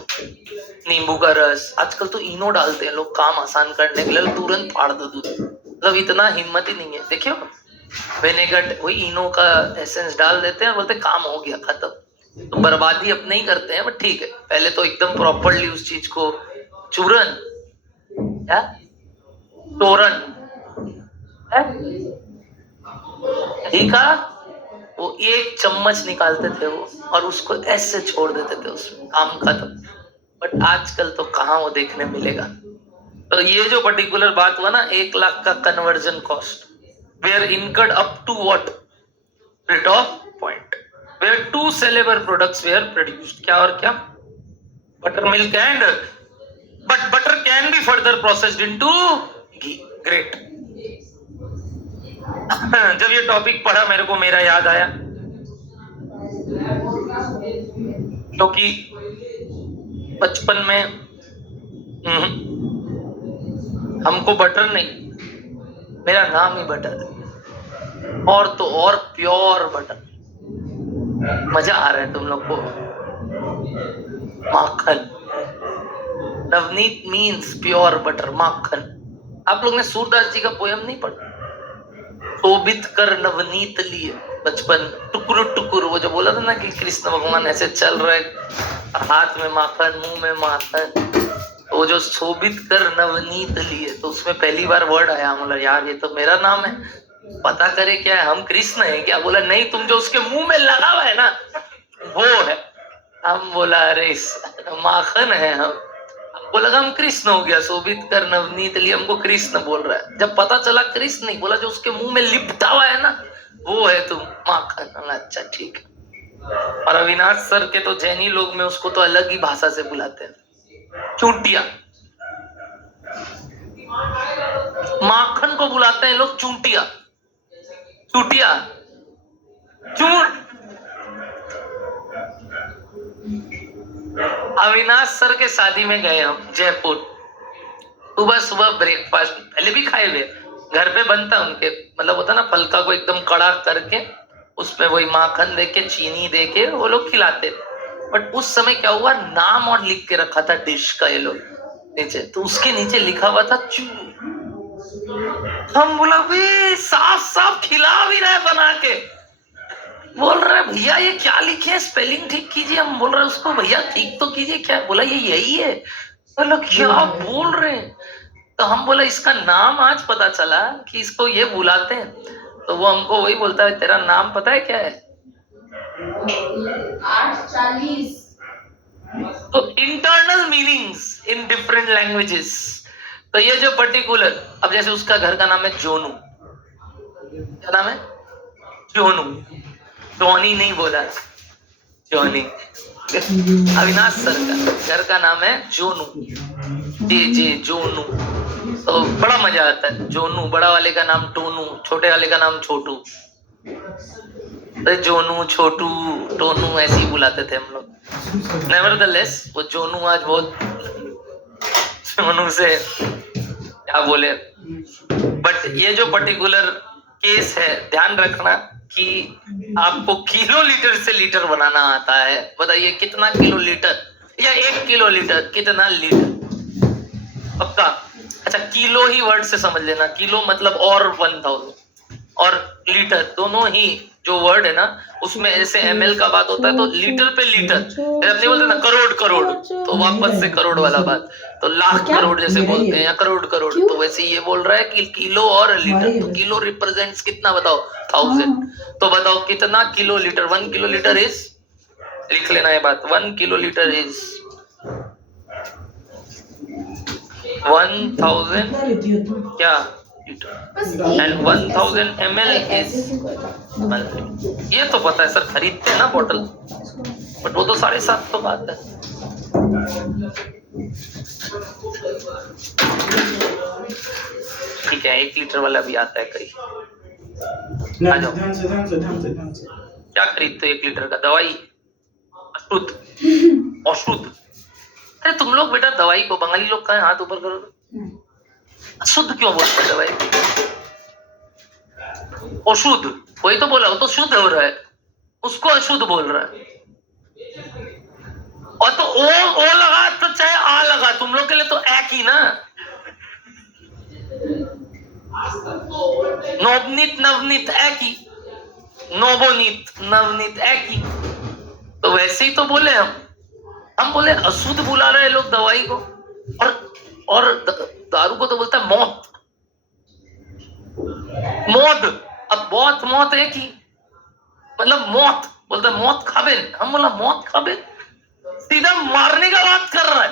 नींबू का रस, आजकल तो इनो डालते हैं लोग काम आसान करने के लिए, तुरंत फाड़ दो दूध। मतलब इतना हिम्मत ही नहीं है। देखियो विनेगर, वही इनो का एसेंस डाल देते हैं, बोलते काम हो गया खत्म। तो बर्बादी अपने ही करते हैं, बट ठीक है, पहले तो एकदम प्रॉपरली उस चीज को चूरन या तोरन ठीक है, वो 1 चम्मच निकालते थे वो और उसको ऐसे छोड़ देते थे, उसमें काम खत्म। बट आजकल तो कहाँ वो देखने मिलेगा। तो ये जो पर्टिकुलर बात हुआ ना, 1 लाख का conversion cost, were incurred up to what rate of point, where 2 sellable products were produced. क्या और क्या? Buttermilk and but butter can be further processed into ghee. Great. जब ये टॉपिक पढ़ा मेरे को मेरा याद आया, क्योंकि बचपन में हमको बटर नहीं, मेरा नाम ही बटर है, और तो और प्योर बटर। मजा आ रहा है तुम लोग को? माखन, नवनीत मीन्स प्योर बटर, माखन। आप लोग ने सूरदास जी का पोयम नहीं पढ़ा? शोभित कर नवनीत लिए, बचपन टुकुर टुकुर, वो जो बोला था ना कि कृष्ण भगवान ऐसे चल रहे, हाथ में माखन, मुंह में माखन, वो जो शोभित कर नवनीत लिए, तो उसमें पहली बार वर्ड आया, बोला यार ये तो मेरा नाम है, पता करे क्या है, हम कृष्ण है क्या? बोला नहीं, तुम जो उसके मुंह में लगा हुआ है ना वो है। हम बोला अरे माखन है, हमको लगा हम कृष्ण हो गया, शोभित कर नवनीत लिए, हमको कृष्ण बोल रहा है। जब पता चला कृष्ण नहीं बोला, जो उसके मुंह में लिपटा हुआ है ना वो है तुम, माखन। अच्छा ठीक है। और अविनाश सर के तो जैनी लोग में उसको तो अलग ही भाषा से बुलाते हैं, चूंटिया। माखन को बुलाते हैं लोग चूंटिया, चूटिया, अविनाश सर के शादी में गए हम जयपुर, सुबह सुबह ब्रेकफास्ट पहले भी खाए हुए, घर पे बनता उनके, मतलब होता ना फलका को एकदम कड़ा करके उसमें वही माखन देके चीनी देके वो लोग खिलाते। बट उस समय क्या हुआ, नाम और लिख के रखा था डिश का ये लोग नीचे, तो उसके नीचे लिखा हुआ था चू। हम बोला भाई साफ साफ खिला भी रहे बना के, बोल रहे भैया ये क्या लिखे, स्पेलिंग ठीक कीजिए। हम बोल रहे उसको भैया ठीक तो कीजिए, क्या? बोला ये यही है। बोला क्या बोल रहे हैं? तो हम बोला इसका नाम आज पता चला कि इसको ये बुलाते हैं। तो वो हमको वही बोलता है तेरा नाम पता है क्या है? 8:40। तो internal meanings in different languages. तो ये जो पर्टिकुलर, अब जैसे उसका घर का नाम है जोनू, क्या नाम है? जोनू, जॉनी नहीं बोला, जॉनी। अविनाश सर का घर का नाम है जोनू, जे जोनू। तो बड़ा मजा आता है, जोनू। बड़ा वाले का नाम टोनू, छोटे वाले का नाम छोटू। जोनू, छोटू, टोनू ऐसे ही बुलाते थे हम लोग। नेवरदलेस वो जोनू आज बहुत जोनू से क्या बोले। बट ये जो पर्टिकुलर केस है, ध्यान रखना कि आपको किलो लीटर से लीटर बनाना आता है। बताइए कितना किलो लीटर या 1 किलो लीटर, कितना लीटर? पक्का? अच्छा, किलो ही वर्ड से समझ लेना, किलो मतलब और 1000 और लीटर दोनों ही जो वर्ड है ना उसमें ऐसे ml का बात होता है, तो लीटर पे लीटर नहीं बोलते ना, करोड़ करोड़, तो वापस से करोड़ वाला बात, तो लाख करोड़ जैसे बोलते हैं या करोड़ करोड़, तो वैसे ये बोल रहा है कि किलो और लीटर। तो किलो रिप्रेजेंट्स कितना बताओ? 1000। तो बताओ कितना kilo litre? 1 kilo litre is, लिख लेना ये बात, 1 किलो लीटर इज 1000 क्या एंड 1000 ml इज। ये तो पता है सर, खरीदते हैं ना बोतल, बट वो तो 750 बात है। ठीक है, 1 लीटर वाला भी आता है कहीं। क्या खरीदते हो 1 लीटर का? दवाई? अशुद्ध, अशुद्ध। अरे तुम लोग बेटा दवाई को, बंगाली लोग कहें हाथ ऊपर करो, अशुद्ध क्यों बोलते हैं दवाई? अशुद्ध, कोई तो बोला वो तो शुद्ध हो रहा है, उसको अशुद्ध बोल रहा है। और तो ओ लगा तो चाहे आ लगा, तुम लोग के लिए तो एक ही ना। नवनीत नवनीत एक ही, नवोनीत नवनीत एक ही, तो वैसे ही तो बोले हम बोले अशुद्ध बुला रहे लोग दवाई को, और दारू को तो बोलता है मौत, मौत। अब बहुत मौत है कि मतलब मौत बोलता है, मौत खाबे। हम बोला मौत खाबे, सीधा मारने का बात कर रहा है।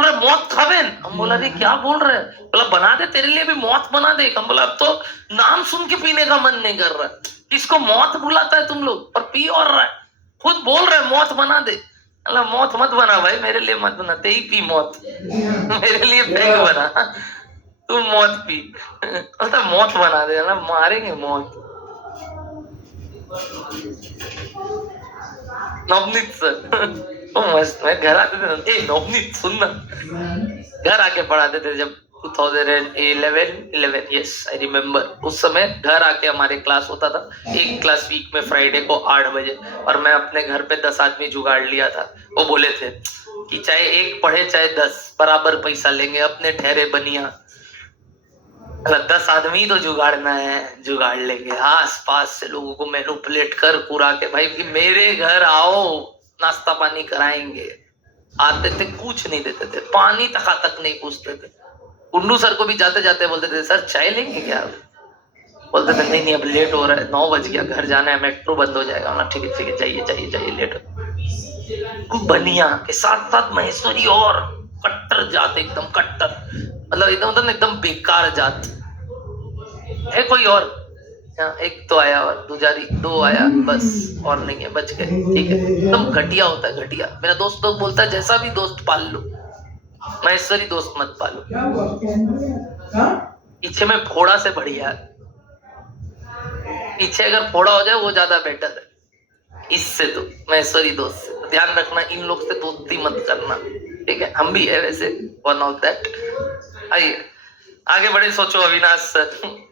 बोला मौत खावेन। हम बोला अरे क्या बोल रहे हैं? बोला बना दे, तेरे लिए भी मौत बना दे। हम बोला अब तो नाम सुन के पीने का मन नहीं कर रहा। किसको मौत बुलाता है तुम लोग, और पी और रहा है, खुद बोल रहे मौत बना दे। अल्लाह मौत मत बना भाई, मेरे लिए मत बना, ते ही पी मौत, मेरे लिए पैग बना, तुम मौत पी। तो मौत बना दे ना, मारेंगे मौत। नवनीत सर तो मस्त, मैं घर आते थे, ए नवनीत सुनना, घर आके पढ़ाते थे जब 2011 यस आई रिमेम्बर। उस समय घर आके हमारे क्लास होता था, एक क्लास वीक में फ्राइडे को 8 बजे, और मैं अपने घर पे 10 आदमी जुगाड़ लिया था। वो बोले थे कि चाहे एक पढ़े चाहे 10 बराबर पैसा लेंगे, अपने ठहरे बनिया। 10 आदमी तो जुगाड़ना है, जुगाड़ लेंगे, आस पास से लोगों को मैनिपुलेट कर पूरा के भाई कि मेरे घर आओ, नाश्ता पानी कराएंगे। आते थे, कुछ नहीं देते थे, पानी तक नहीं पूछते थे। कुंडू सर को भी जाते जाते बोलते थे सर चाय लेंगे क्या? बोलते थे नहीं अब लेट हो रहा है, 9 बज गया, घर जाना है, मेट्रो बंद हो जाएगा। ना ठीक है जाइए जाइए जाइए, लेट हो। बनिया के साथ साथ महेश्वरी और कट्टर जात, एकदम कट्टर, मतलब एकदम बेकार जात है। कोई और एक तो आया और दुजारी 2 आया, बस और नहीं है, बच गए, ठीक है। एकदम घटिया होता है, घटिया। मेरा दोस्त लोग बोलता है जैसा भी दोस्त पाल लो, महेश्वरी दोस्त मत पालो, पीछे में फोड़ा से बढ़िया है। पीछे अगर फोड़ा हो जाए वो ज्यादा बेटर है इससे, तो महेश्वरी दोस्त से ध्यान रखना, इन लोग से दोस्ती मत करना, ठीक है। हम भी है वैसे, वन ऑफ दैट। आइए आगे बढ़े। सोचो अविनाश सर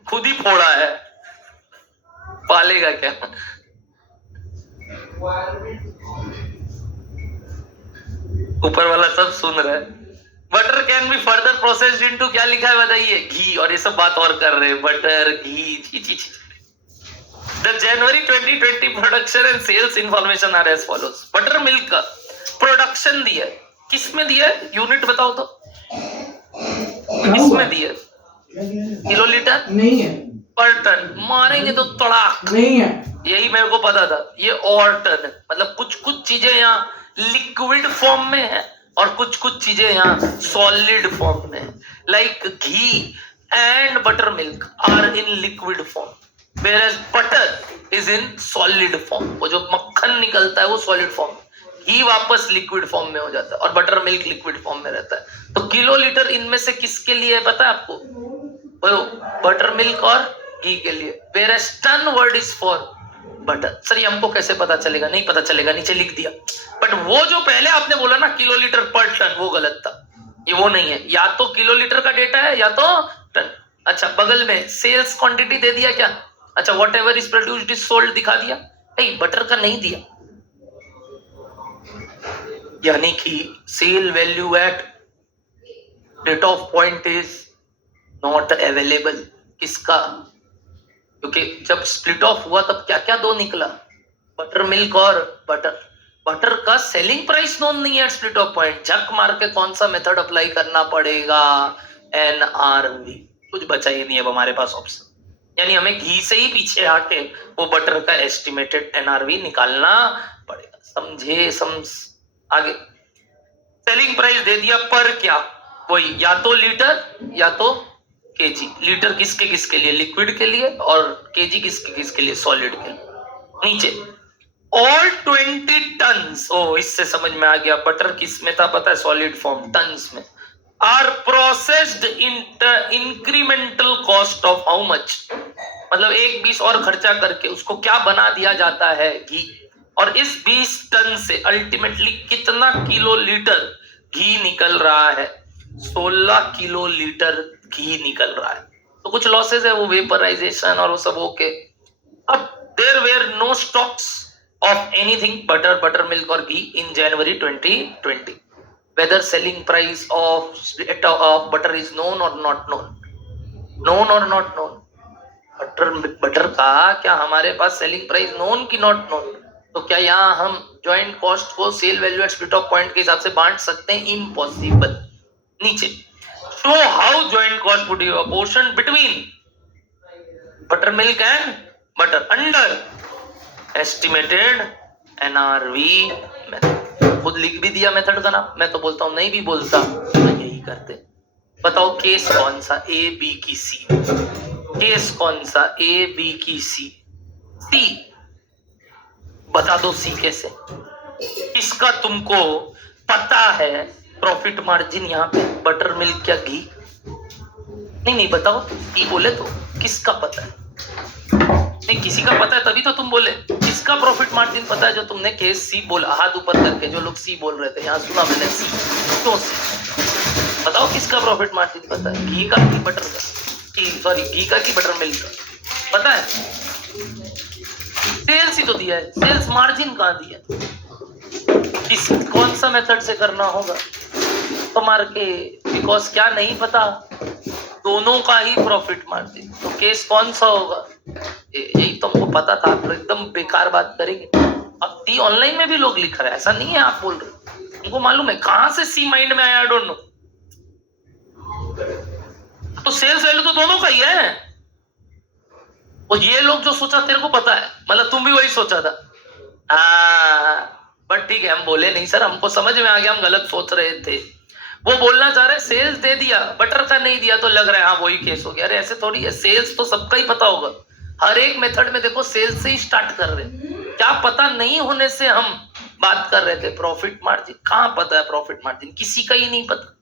खुद ही फोड़ा है, पालेगा क्या? ऊपर वाला सब सुन रहा है। Butter can be further processed into, क्या लिखा है बताइए? घी। और ये सब बात और कर रहे हैं, butter ghee. The January 2020 production and sales information are as follows. Butter milk का प्रोडक्शन दिया है, किसमें दिया है? यूनिट बताओ तो, किसमें दिया है? किलोलीटर नहीं है, पर टन। मारेंगे तो तड़ाक, नहीं है, यही मेरे को पता था। ये और टन है, मतलब कुछ चीजें यहाँ लिक्विड फॉर्म में है और कुछ चीजें यहाँ सॉलिड फॉर्म में है। Like ghee and butter milk are in liquid form, whereas butter is in solid form। वो जो मक्खन निकलता है वो सॉलिड फॉर्म, घी वापस लिक्विड फॉर्म में हो जाता है और बटर मिल्क लिक्विड फॉर्म में रहता है। तो किलोलीटर इनमें से किसके लिए है पता है आपको? वो बटर मिल्क और घी के लिए। whereas ton word is for butter। Sir ये हमको कैसे पता चलेगा? नहीं पता चलेगा, नीचे लिख दिया। बट वो जो पहले आपने बोला ना किलोलीटर पर टन, वो गलत था, ये वो नहीं है। या तो किलोलीटर का डेटा है या तो टन। अच्छा बगल में सेल्स क्वांटिटी दे दिया क्या? अच्छा whatever is produced is sold दिखा दिया? नहीं, बटर का नहीं दिया। यानी कि sale value at date of point is not available. किसका? क्योंकि जब स्प्लिट ऑफ हुआ तब क्या क्या दो निकला? बटर मिल्क और बटर। बटर का सेलिंग प्राइस नोन नहीं है स्प्लिट ऑफ पॉइंट। झक मार के कौन सा मेथड अप्लाई करना पड़ेगा? NRV। कुछ बचा ही नहीं है अब हमारे पास ऑप्शन, यानी हमें घी से ही पीछे आके वो बटर का एस्टिमेटेड NRV निकालना पड़ेगा। समझे? आगे सेलिंग प्राइस दे दिया पर क्या? वही या तो लीटर या तो केजी। लीटर किसके लिए? लिक्विड के लिए, और केजी किसके लिए? सॉलिड के लिए। नीचे ऑल 20 टन्स। ओ इससे समझ में आ गया बटर किस में था पता है? सॉलिड फॉर्म, टन्स में। Are processed incremental cost of how much, मतलब 1-20 और खर्चा करके उसको क्या बना दिया जाता है? घी। और इस 20 टन से अल्टीमेटली कितना किलोलीटर घी निकल रहा है? 16 किलोलीटर घी निकल रहा है। तो कुछ लॉसेस है, वो वेपराइजेशन और वो सब ओके। अब there were no stocks of anything butter milk और ghee in January 2020। Whether selling price of butter is known or not known? Known or not known? Butter का क्या हमारे पास सेलिंग प्राइस नोन की नॉट नोन? तो क्या यहाँ हम ज्वाइंट कॉस्ट को sale value at split of point के हिसाब से बांट सकते हैं? इम्पॉसिबल। नीचे show how joint cost would be apportion between butter milk and butter under estimated NRV method. खुद लिख भी दिया मेथड का नाम, मैं तो बोलता हूं नहीं भी बोलता तो यही करते। बताओ केस कौन सा, ए बी की सी, केस कौन सा, ए बी की सी, सी बता दो, सी कैसे, इसका तुमको पता है प्रॉफिट मार्जिन यहाँ पे बटर मिल्क या घी, नहीं बताओ, ई बोले तो किसका पता है, नहीं किसी का पता है तभी तो तुम बोले, किसका प्रॉफिट मार्जिन पता है जो तुमने केस सी बोला, हाथ ऊपर करके, जो लोग सी बोल रहे थे यहाँ सुना मैंने सी, क्यों सी, बताओ किसका प्रॉफिट मार्जिन पता है, घी का कि बटर का, सॉरी घी का कि बटर मिल्क का, पता है, सेल्स ही तो दिया है, सेल्स मार्जिन कहाँ दिया, किस कौन सा मेथड से करना होगा तो मार के, बिकॉज क्या नहीं पता, दोनों का ही प्रॉफिट मार्जिन, तो केस कौन सा होगा, यही तुमको पता था, आप एकदम बेकार बात करेंगे। अब सी ऑनलाइन में भी लोग लिख रहे हैं, ऐसा नहीं है आप बोल रहे, उनको मालूम है कहां से सी माइंड में आया, आई डोंट नो, तो सेल्स वैल्यू तो दोनों का ही है, और ये लोग जो सोचा तेरे को पता है, मतलब तुम भी वही सोचा था, बट ठीक है, हम बोले नहीं सर, हमको समझ में आ गया, हम गलत सोच रहे थे, वो बोलना चाह रहे सेल्स दे दिया बटर का नहीं दिया तो लग रहा है हाँ वही केस हो गया, अरे ऐसे थोड़ी है, सेल्स तो सबका ही पता होगा, हर एक मेथड में देखो सेल्स से ही स्टार्ट कर रहे, क्या पता नहीं होने से हम बात कर रहे थे प्रॉफिट मार्जिन, कहाँ पता है प्रॉफिट मार्जिन, किसी का ही नहीं पता,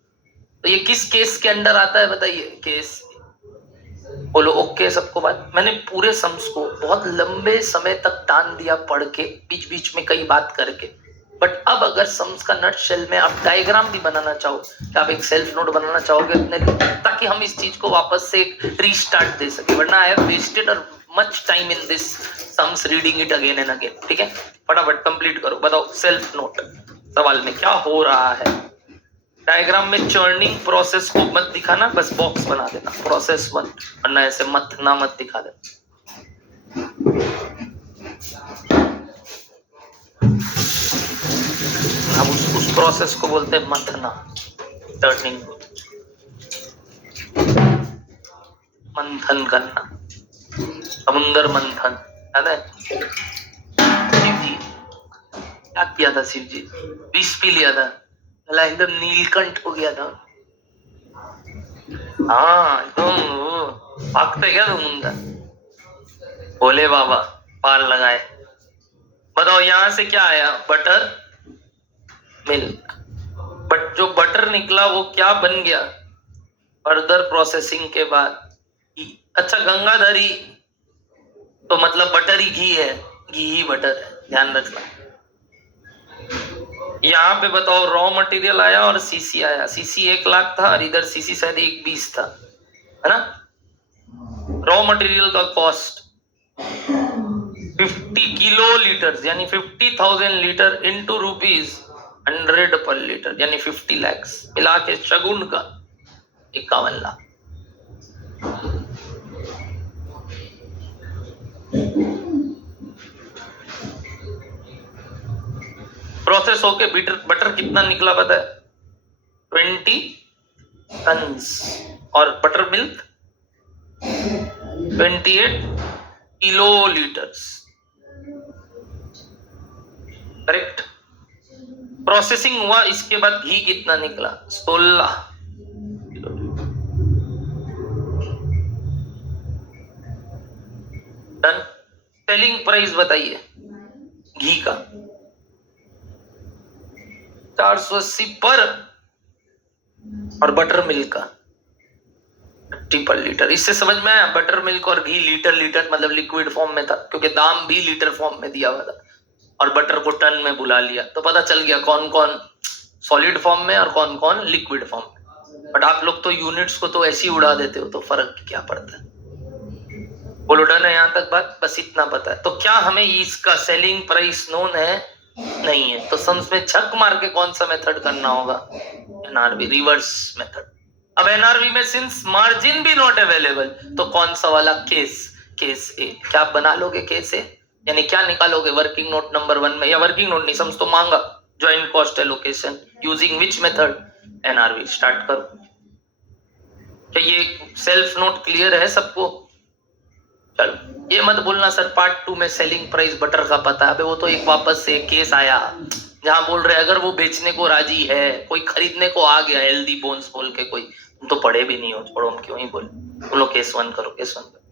तो ये किस केस के अंडर आता है बताइए, केस, बोलो ओके सबको बात, मैंने पूरे सम्स को बहुत लंबे समय तक टान दिया पढ़ के, बीच बीच में कई बात करके, बट अब अगर सम्स का नट शेल में आप डायग्राम भी बनाना चाहो, कि आप एक सेल्फ नोट बनाना चाहोगे अपने लिए, ताकि हम इस चीज को वापस से एक रीस्टार्ट दे सके, वरना आई हैव वेस्टेड और much time in this sums reading it again and again, ठीक है, फटाफट कंप्लीट करो, बताओ सेल्फ नोट सवाल में क्या हो रहा है, डायग्राम में चर्निंग प्रोसेस को मत दिखाना, बस बॉक्स बना देना, प्रोसेस 1, वरना ऐसे मत दिखा देना, हम उस प्रोसेस को बोलते हैं मथना, टर्निंग, मंथन करना, समुंदर मंथन, है ना, शिव जी क्या किया था, शिव जी विष पी लिया था, एकदम नीलकंठ हो गया था, हाँ एकदम भागते क्या तुम उनका, बोले बाबा पार लगाए, बताओ यहां से क्या आया, बटर मिल्क, बट जो बटर निकला वो क्या बन गया फर्दर प्रोसेसिंग के बाद, अच्छा गंगाधरी तो मतलब बटर ही घी है, घी ही बटर है, ध्यान रखना, यहाँ पे बताओ रॉ मटेरियल आया और सीसी आया, सीसी 1 लाख था और इधर सीसी शायद 120 था, है ना, रॉ मटेरियल का कॉस्ट 50 किलो लीटर यानी 50,000 लीटर इंटू रुपीज 100 पर लीटर यानी 50 लाख मिला के शगुन का 51 लाख, प्रोसेस होके बटर कितना निकला पता है 20 टन्स, और butter milk 28 kilo litres, correct, processing हुआ, इसके बाद घी कितना निकला 16 किलो, डन, सेलिंग प्राइस बताइए घी का 480 पर, और बटर मिल्क का 30 पर लीटर, इससे समझ में आया, बटर मिल्क और घी लीटर मतलब लिक्विड फॉर्म में था, क्योंकि दाम भी लीटर फॉर्म में दिया हुआ था, और बटर को टन में बुला लिया, तो पता चल गया कौन कौन सॉलिड फॉर्म में और कौन कौन लिक्विड फॉर्म में, बट आप लोग तो यूनिट्स को तो ऐसे ही उड़ा देते हो, तो फर्क क्या पड़ता है, बोलो डन है यहाँ तक बात, बस इतना पता है, तो क्या हमें इसका सेलिंग प्राइस नोन है, नहीं है, तो सम्स में झक मार के कौन सा मेथड करना होगा, एनआरवी रिवर्स मेथड, अब एनआरवी में सिंस मार्जिन भी नॉट अवेलेबल, तो कौन सा वाला केस ए, क्या बना लोगे केस ए, यानी क्या निकालोगे वर्किंग नोट नंबर 1 में, या वर्किंग नोट नहीं सम्स तो मांगा, joint cost allocation using which method, NRV, start करो, क्या ये सेल्फ नोट क्लियर है सबको, चलो ये मत बोलना सर पार्ट 2 में सेलिंग प्राइस बटर का पता है, वो तो एक वापस से केस आया, जहां बोल रहे अगर वो बेचने को राजी है, कोई खरीदने को आ गया हेल्दी बोन्स बोल के, कोई तुम तो पढ़े भी नहीं हो, छोड़ो हम क्यों ही बोले, बोलो केस 1 करो, केस 1 करो।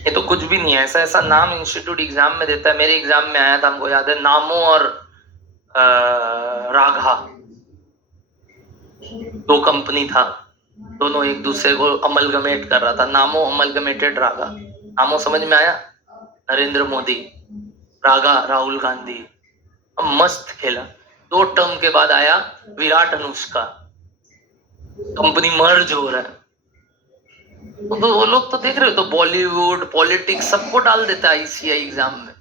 ये तो कुछ भी नहीं है, ऐसा ऐसा नाम इंस्टीट्यूट एग्जाम में देता है। मेरे एग्जाम में आया था, हमको याद है, नामो और राघा, दो कंपनी था, दोनों एक दूसरे को अमलगमेट कर रहा था, नामो अमलगमेटेड राघा। नामो समझ में आया, नरेंद्र मोदी, राघा राहुल गांधी। अब मस्त खेला। 2 टर्म के बाद आया विराट अनुष्का, कंपनी मर्ज हो रहा है। तो वो लोग तो देख रहे हो, तो बॉलीवुड पॉलिटिक्स सबको डाल देता है आईसीआई एग्जाम में।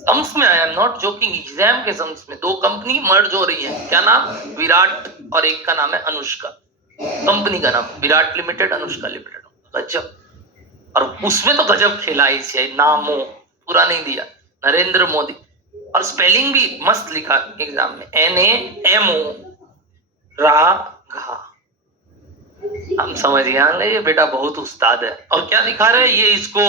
सम्स में, I am not joking, exam के सम्स में 2 कंपनी मर्ज हो रही है। क्या नाम, विराट, और एक का नाम है अनुष्का। कंपनी का नाम विराट लिमिटेड, अनुष्का लिमिटेड। गजब। और उसमें तो गजब खेला आईसीआई, नामो पूरा नहीं दिया, नरेंद्र मोदी, और स्पेलिंग भी मस्त लिखा एग्जाम में, NAMO, राघा। हम समझ गए ये बेटा बहुत उस्ताद है। और क्या दिखा रहे हैं ये, इसको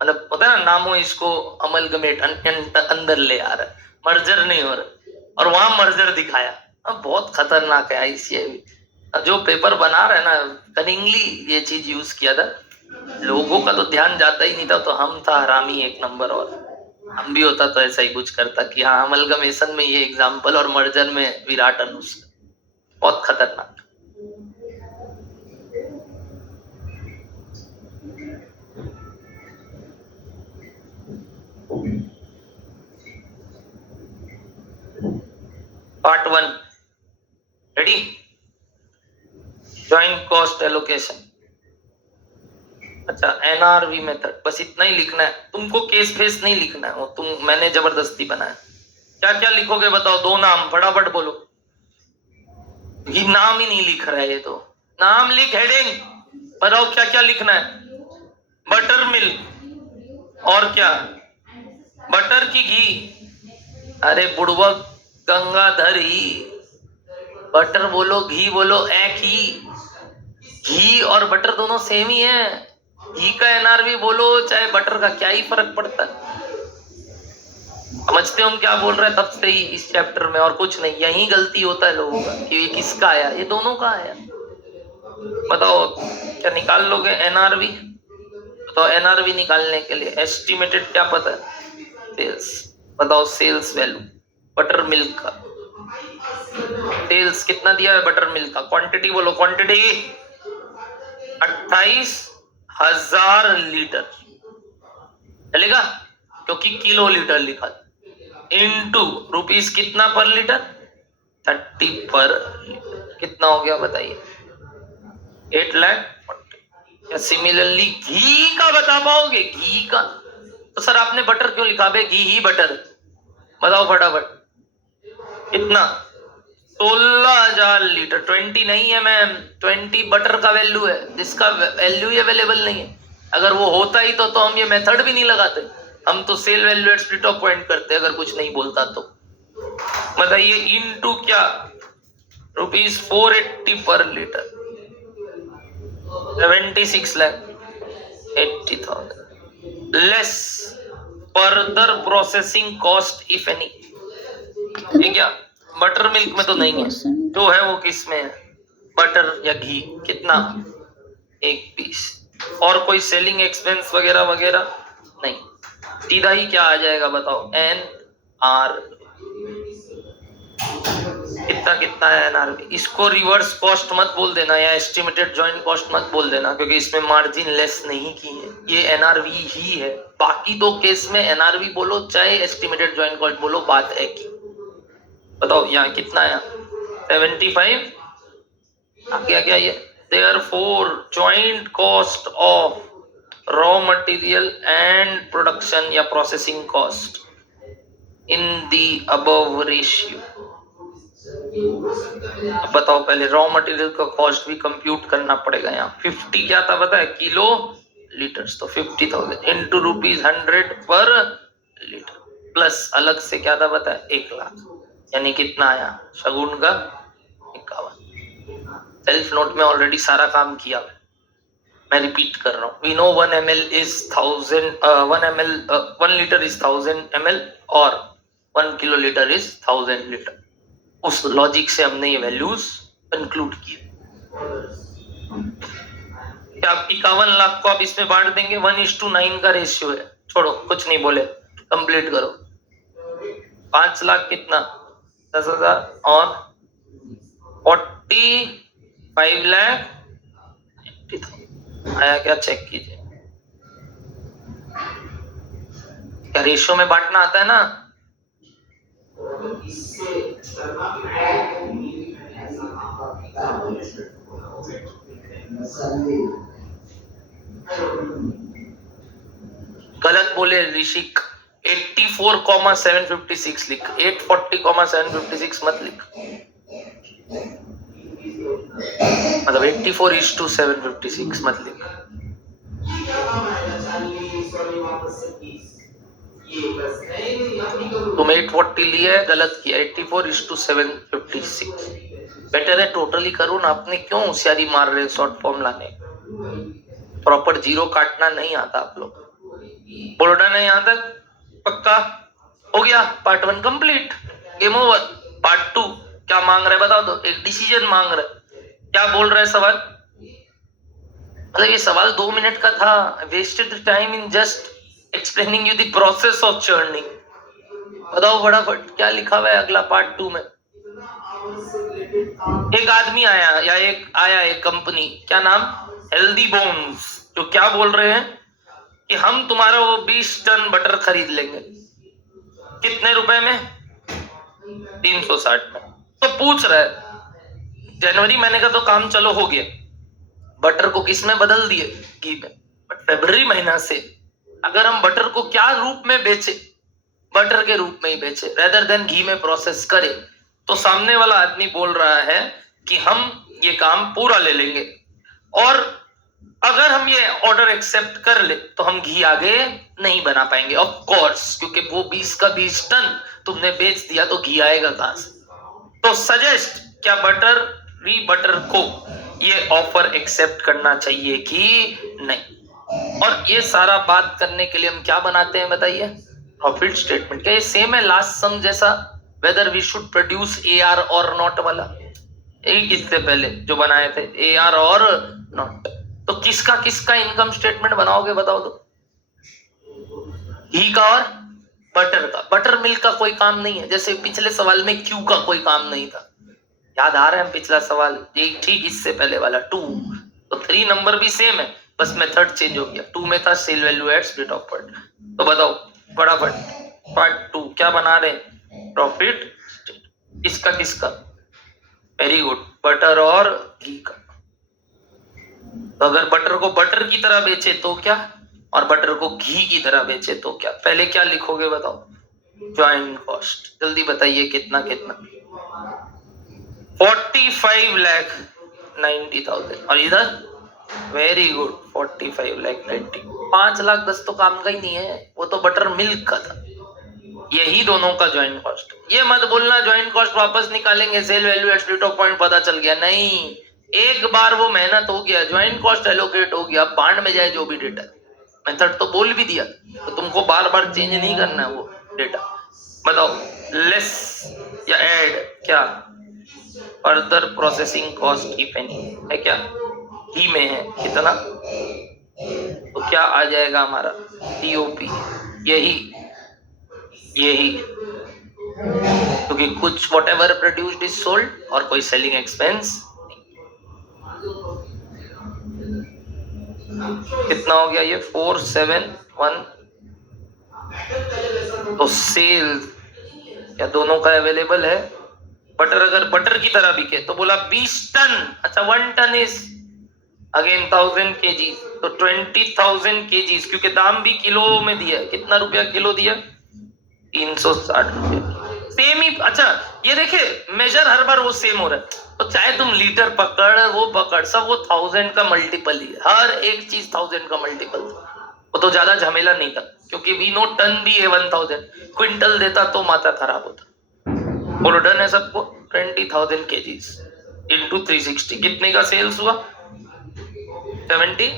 मतलब पता है ना, नामो इसको अमलगमेट अंदर ले आ रहा है, मर्जर नहीं हो रहा, और वहां मर्जर दिखाया। अब बहुत खतरनाक है आईसीआई। जो पेपर बना रहे ना, कनिंगली ये चीज यूज किया था, लोगों का तो ध्यान जाता ही नहीं था, तो हम था हरामी 1 नंबर। और हम भी होता तो ऐसा ही कुछ करता कि हाँ अमलगमेशन में ये एग्जाम्पल और मर्जर में विराट अनुष्का। बहुत खतरनाक। Part 1 ready, joint cost allocation. अच्छा, एनआरवी मेथड, बस इतना ही लिखना है तुमको, केस फेस नहीं लिखना है, वो तुम मैंने जबरदस्ती बनाया। क्या क्या लिखोगे बताओ, 2 नाम फटाफट बोलो। ये नाम ही नहीं लिख रहा है, ये तो नाम लिख, हेडिंग बताओ क्या क्या लिखना है। बटर मिल्क, और क्या, बटर की घी, अरे बुड़वा गंगाधर ही, बटर बोलो घी बोलो, एक ही, घी और बटर दोनों सेम ही है। घी का एनआरवी बोलो चाहे बटर का, क्या ही फर्क पड़ता है। समझते हो हम क्या बोल रहे हैं तब से ही इस चैप्टर में, और कुछ नहीं। यही गलती होता है लोगों का कि ये किसका आया, ये दोनों का आया। बताओ क्या निकाल लोगे एनआरवी, बताओ एनआरवी निकालने के लिए एस्टिमेटेड क्या पता है, सेल्स, बताओ सेल्स वैल्यू बटर मिल्क का, सेल्स कितना दिया है बटर मिल्क का, क्वांटिटी बोलो, क्वांटिटी 28,000 लीटर चलेगा, क्योंकि किलो लीटर लिखा, इनटू रुपीस कितना पर लीटर, 30 पर लीटर, कितना हो गया बताइए, 8 लाख। क्या सिमिलरली घी का बता पाओगे, घी का, तो सर आपने बटर क्यों लिखा, बे घी ही बटर, बताओ फटाफट कितना, 16,000 लीटर। 20 नहीं है मैम, 20 बटर का वैल्यू है, जिसका वैल्यू ही अवेलेबल नहीं है। अगर वो होता ही तो हम ये मेथड भी नहीं लगाते, हम तो sale value at split of point करते अगर कुछ नहीं बोलता तो। बताइए इनटू क्या, रुपीस 480 पर litre, 76,80,000 less further processing cost if any. ठीक है, बटर मिल्क में तो नहीं है, जो है वो किस में है, बटर या घी, कितना 1 पीस, और कोई सेलिंग एक्सपेंस वगैरह वगैरह नहीं, सीधा ही क्या आ जाएगा बताओ, NR कितना कितना है NR। इसको रिवर्स कॉस्ट मत बोल देना या एस्टिमेटेड जॉइंट कॉस्ट मत बोल देना, क्योंकि इसमें मार्जिन लेस नहीं की है, ये NRV ही है। बाकी 2 केस में NRV बोलो चाहे एस्टिमेटेड जॉइंट कॉस्ट बोलो, बात है की। बताओ यहाँ कितना है, 75, क्या क्या ये, therefore joint cost of raw material and production या processing cost in the above ratio। अब बताओ पहले रॉ मटेरियल का कॉस्ट भी कंप्यूट करना पड़ेगा। यहाँ 50 क्या था पता है, किलो लीटर्स, तो 50,000 इंटू ₹100 पर लीटर, प्लस अलग से क्या था पता है, 1 लाख, यानी कितना आया शगुन का 51। सेल्फ नोट में ऑलरेडी सारा काम किया है। मैं रिपीट कर रहा हूँ, we know 1 ml is 1 litre is 1000 ml और 1 किलोलीटर इज 1000 लीटर। उस लॉजिक से हमने ये वैल्यूज कंक्लूड किए। क्या आप 51 लाख को आप इसमें बांट देंगे? 1:9 का रेशियो है। छोड़ो, कुछ नहीं बोले, कंप्लीट करो। 5 लाख कितना? 10,000 और 45 लाख आया क्या? चेक कीजिए, क्या रेशियो में बांटना आता है ना? गलत बोले ऋषिक, 84,756 लिख, 840,756 मत लिख, मतलब 84:756 मत लिख। तुम 840 लिए, गलत किया, 84:756 बेटर है। टोटली करो ना, आपने क्यों होशियारी मार रहे शॉर्ट फॉर्म लाने? प्रॉपर जीरो काटना नहीं आता आप लोग, बोलना नहीं आता। पक्का हो गया? Part 1 complete, game over. Part 2 क्या मांग रहे बता दो, एक डिसीजन मांग रहे। क्या बोल रहे सवाल? मतलब ये सवाल 2 मिनट का था, wasted time in just explaining you the process of churning. बताओ फटाफट क्या लिखा हुआ है अगला पार्ट 2 में। एक आदमी आया या एक कंपनी, क्या नाम? हेल्दी बोन्स, जो क्या बोल रहे हैं कि हम तुम्हारा वो 20 टन बटर खरीद लेंगे। कितने रुपए में? 360 में। तो पूछ रहा है, जनवरी महीने का तो काम चलो हो गया, बटर को किस में बदल दिए? घी में। बट फरवरी महीना से अगर हम बटर को क्या रूप में बेचे? बटर के रूप में ही बेचे, रेदर देन घी में प्रोसेस करे, तो सामने वाला आदमी बोल रहा है कि हम ये काम पूरा ले लेंगे, और अगर हम ये ऑर्डर एक्सेप्ट कर ले तो हम घी आगे नहीं बना पाएंगे, ऑफ कोर्स, क्योंकि वो 20 का 20 टन तुमने बेच दिया तो घी आएगा कहां से? तो सजेस्ट, क्या बटर को ये ऑफर एक्सेप्ट करना चाहिए कि नहीं? और ये सारा बात करने के लिए हम क्या बनाते हैं बताइए? Profit statement. क्या ये सेम है लास्ट सम जैसा, whether we should produce AR और नॉट वाला? एक इससे पहले जो बनाए थे AR और नॉट। तो किसका इनकम स्टेटमेंट बनाओगे बताओ तो? घी का और बटर का। बटर मिल्क का कोई काम नहीं है, जैसे पिछले सवाल में क्यू का कोई काम नहीं था। याद आ रहा है पिछला सवाल? ये ठीक इससे पहले वाला 2। तो 3 नंबर भी सेम है, बस मेथड चेंज हो गया। 2 में था sale value at split off part. तो बताओ फटाफट, पार्ट 2 क्या बना रहे? प्रॉफिट। किसका? वेरी गुड, बटर और घी का। तो अगर बटर को बटर की तरह बेचे तो क्या, और बटर को घी की तरह बेचे तो क्या? पहले क्या लिखोगे बताओ? Joint cost. जल्दी बताइए कितना? 45,90,000। और इधर वेरी गुड 45,90,000। 5 लाख 10 तो काम का ही नहीं है, वो तो बटर मिल्क का था। यही दोनों का ज्वाइंट कॉस्ट। ये मत बोलना ज्वाइंट कॉस्ट वापस निकालेंगे, sale value at split of point पता चल गया। नहीं, एक बार वो मेहनत हो गया, ज्वाइंट कॉस्ट एलोकेट हो गया, बांड में जाए जो भी डेटा। मेथड तो बोल भी दिया, तो तुमको बार बार चेंज नहीं करना है वो डेटा। बताओ, लेस या ऐड क्या? Further processing cost if any है क्या? ही में है कितना? तो क्या आ जाएगा हमारा? TOP। यही क्योंकि कुछ what ever produced is sold, और कोई सेलिंग एक्सपेंस। कितना हो गया ये? 471। तो सेल या दोनों का अवेलेबल है। बटर अगर बटर की तरह बिके तो बोला 20 टन। अच्छा, 1 टन इज अगेन 1000 kg, तो 20,000 kg, क्योंकि दाम भी किलो में दिया है। कितना रुपया किलो दिया? 360 रुपया। सेम ही। अच्छा ये देखे, मेजर हर बार वो सेम हो रहा है, तो चाहे तुम लीटर पकड़, वो पकड़, सब वो 1000 का मल्टीपल ही है। हर एक चीज 1000 का मल्टीपल। वो तो ज्यादा झमेला नहीं था, क्योंकि वी नो टन भी है 1000। क्विंटल देता तो माथा खराब होता। बोलो डन है सबको? 20,000 kgs इंटू 360 कितने का सेल्स हुआ? 70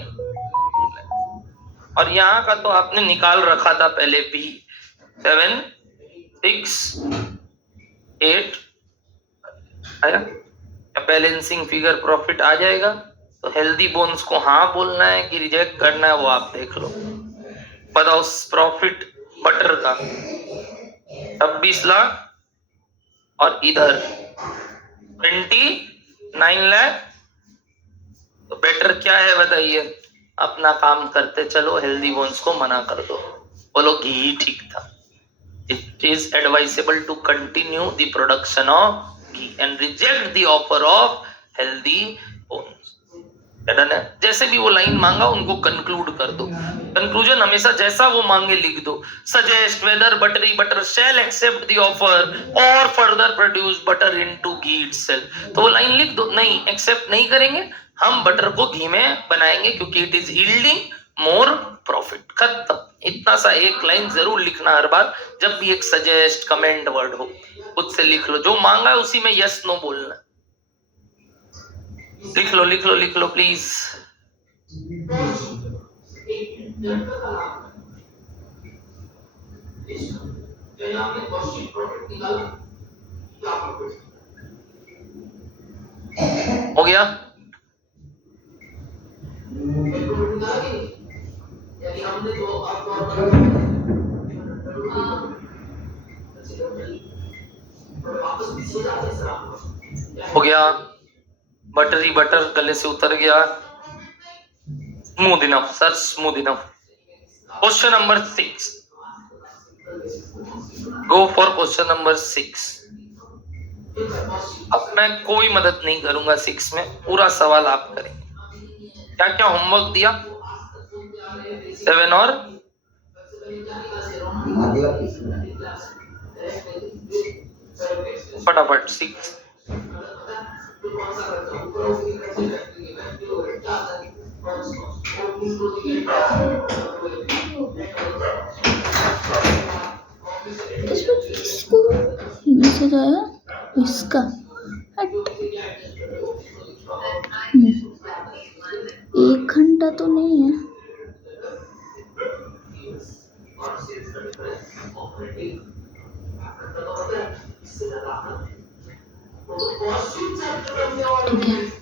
और यहाँ का तो आपने निकाल रखा था पहले भी 7 6 8 आया। बैलेंसिंग फिगर प्रॉफिट आ जाएगा। तो हेल्दी बोन्स को हाँ बोलना है कि रिजेक्ट करना है वो आप देख लो। बताओ प्रॉफिट बटर का 26 लाख और इधर 29 लाख। तो बेटर क्या है बताइए? अपना काम करते चलो, हेल्दी बोन्स को मना कर दो, बोलो घी ठीक था। It is advisable to continue the production of ghee and reject the offer of healthy bones. Done है? जैसे भी वो लाइन मांगा उनको कंक्लूड कर दो। कंक्लूजन हमेशा जैसा वो मांगे लिख दो। Suggest whether buttery butter shall accept the offer और further produce butter into ghee itself. तो वो लाइन लिख दो, नहीं एक्सेप्ट नहीं करेंगे, हम बटर को घी में बनाएंगे क्योंकि it is yielding more profit. खत्म। इतना सा एक लाइन जरूर लिखना हर बार जब भी एक सजेस्ट कमेंट वर्ड हो, खुद से लिख लो। जो मांगा है उसी में यस नो बोलना। लिख लो लिख लो लिख लो प्लीज। हो गया? हो गया? बटरी बटर गले से उतर गया। Smooth enough sir, smooth enough. Question number 6, go for question number 6। अब मैं कोई मदद नहीं करूंगा 6 में, पूरा सवाल आप करेंगे। क्या क्या होमवर्क दिया? 7 और फटाफट 6। इसको मैसेज आया इसका। एक घंटा तो नहीं है। ठीक है।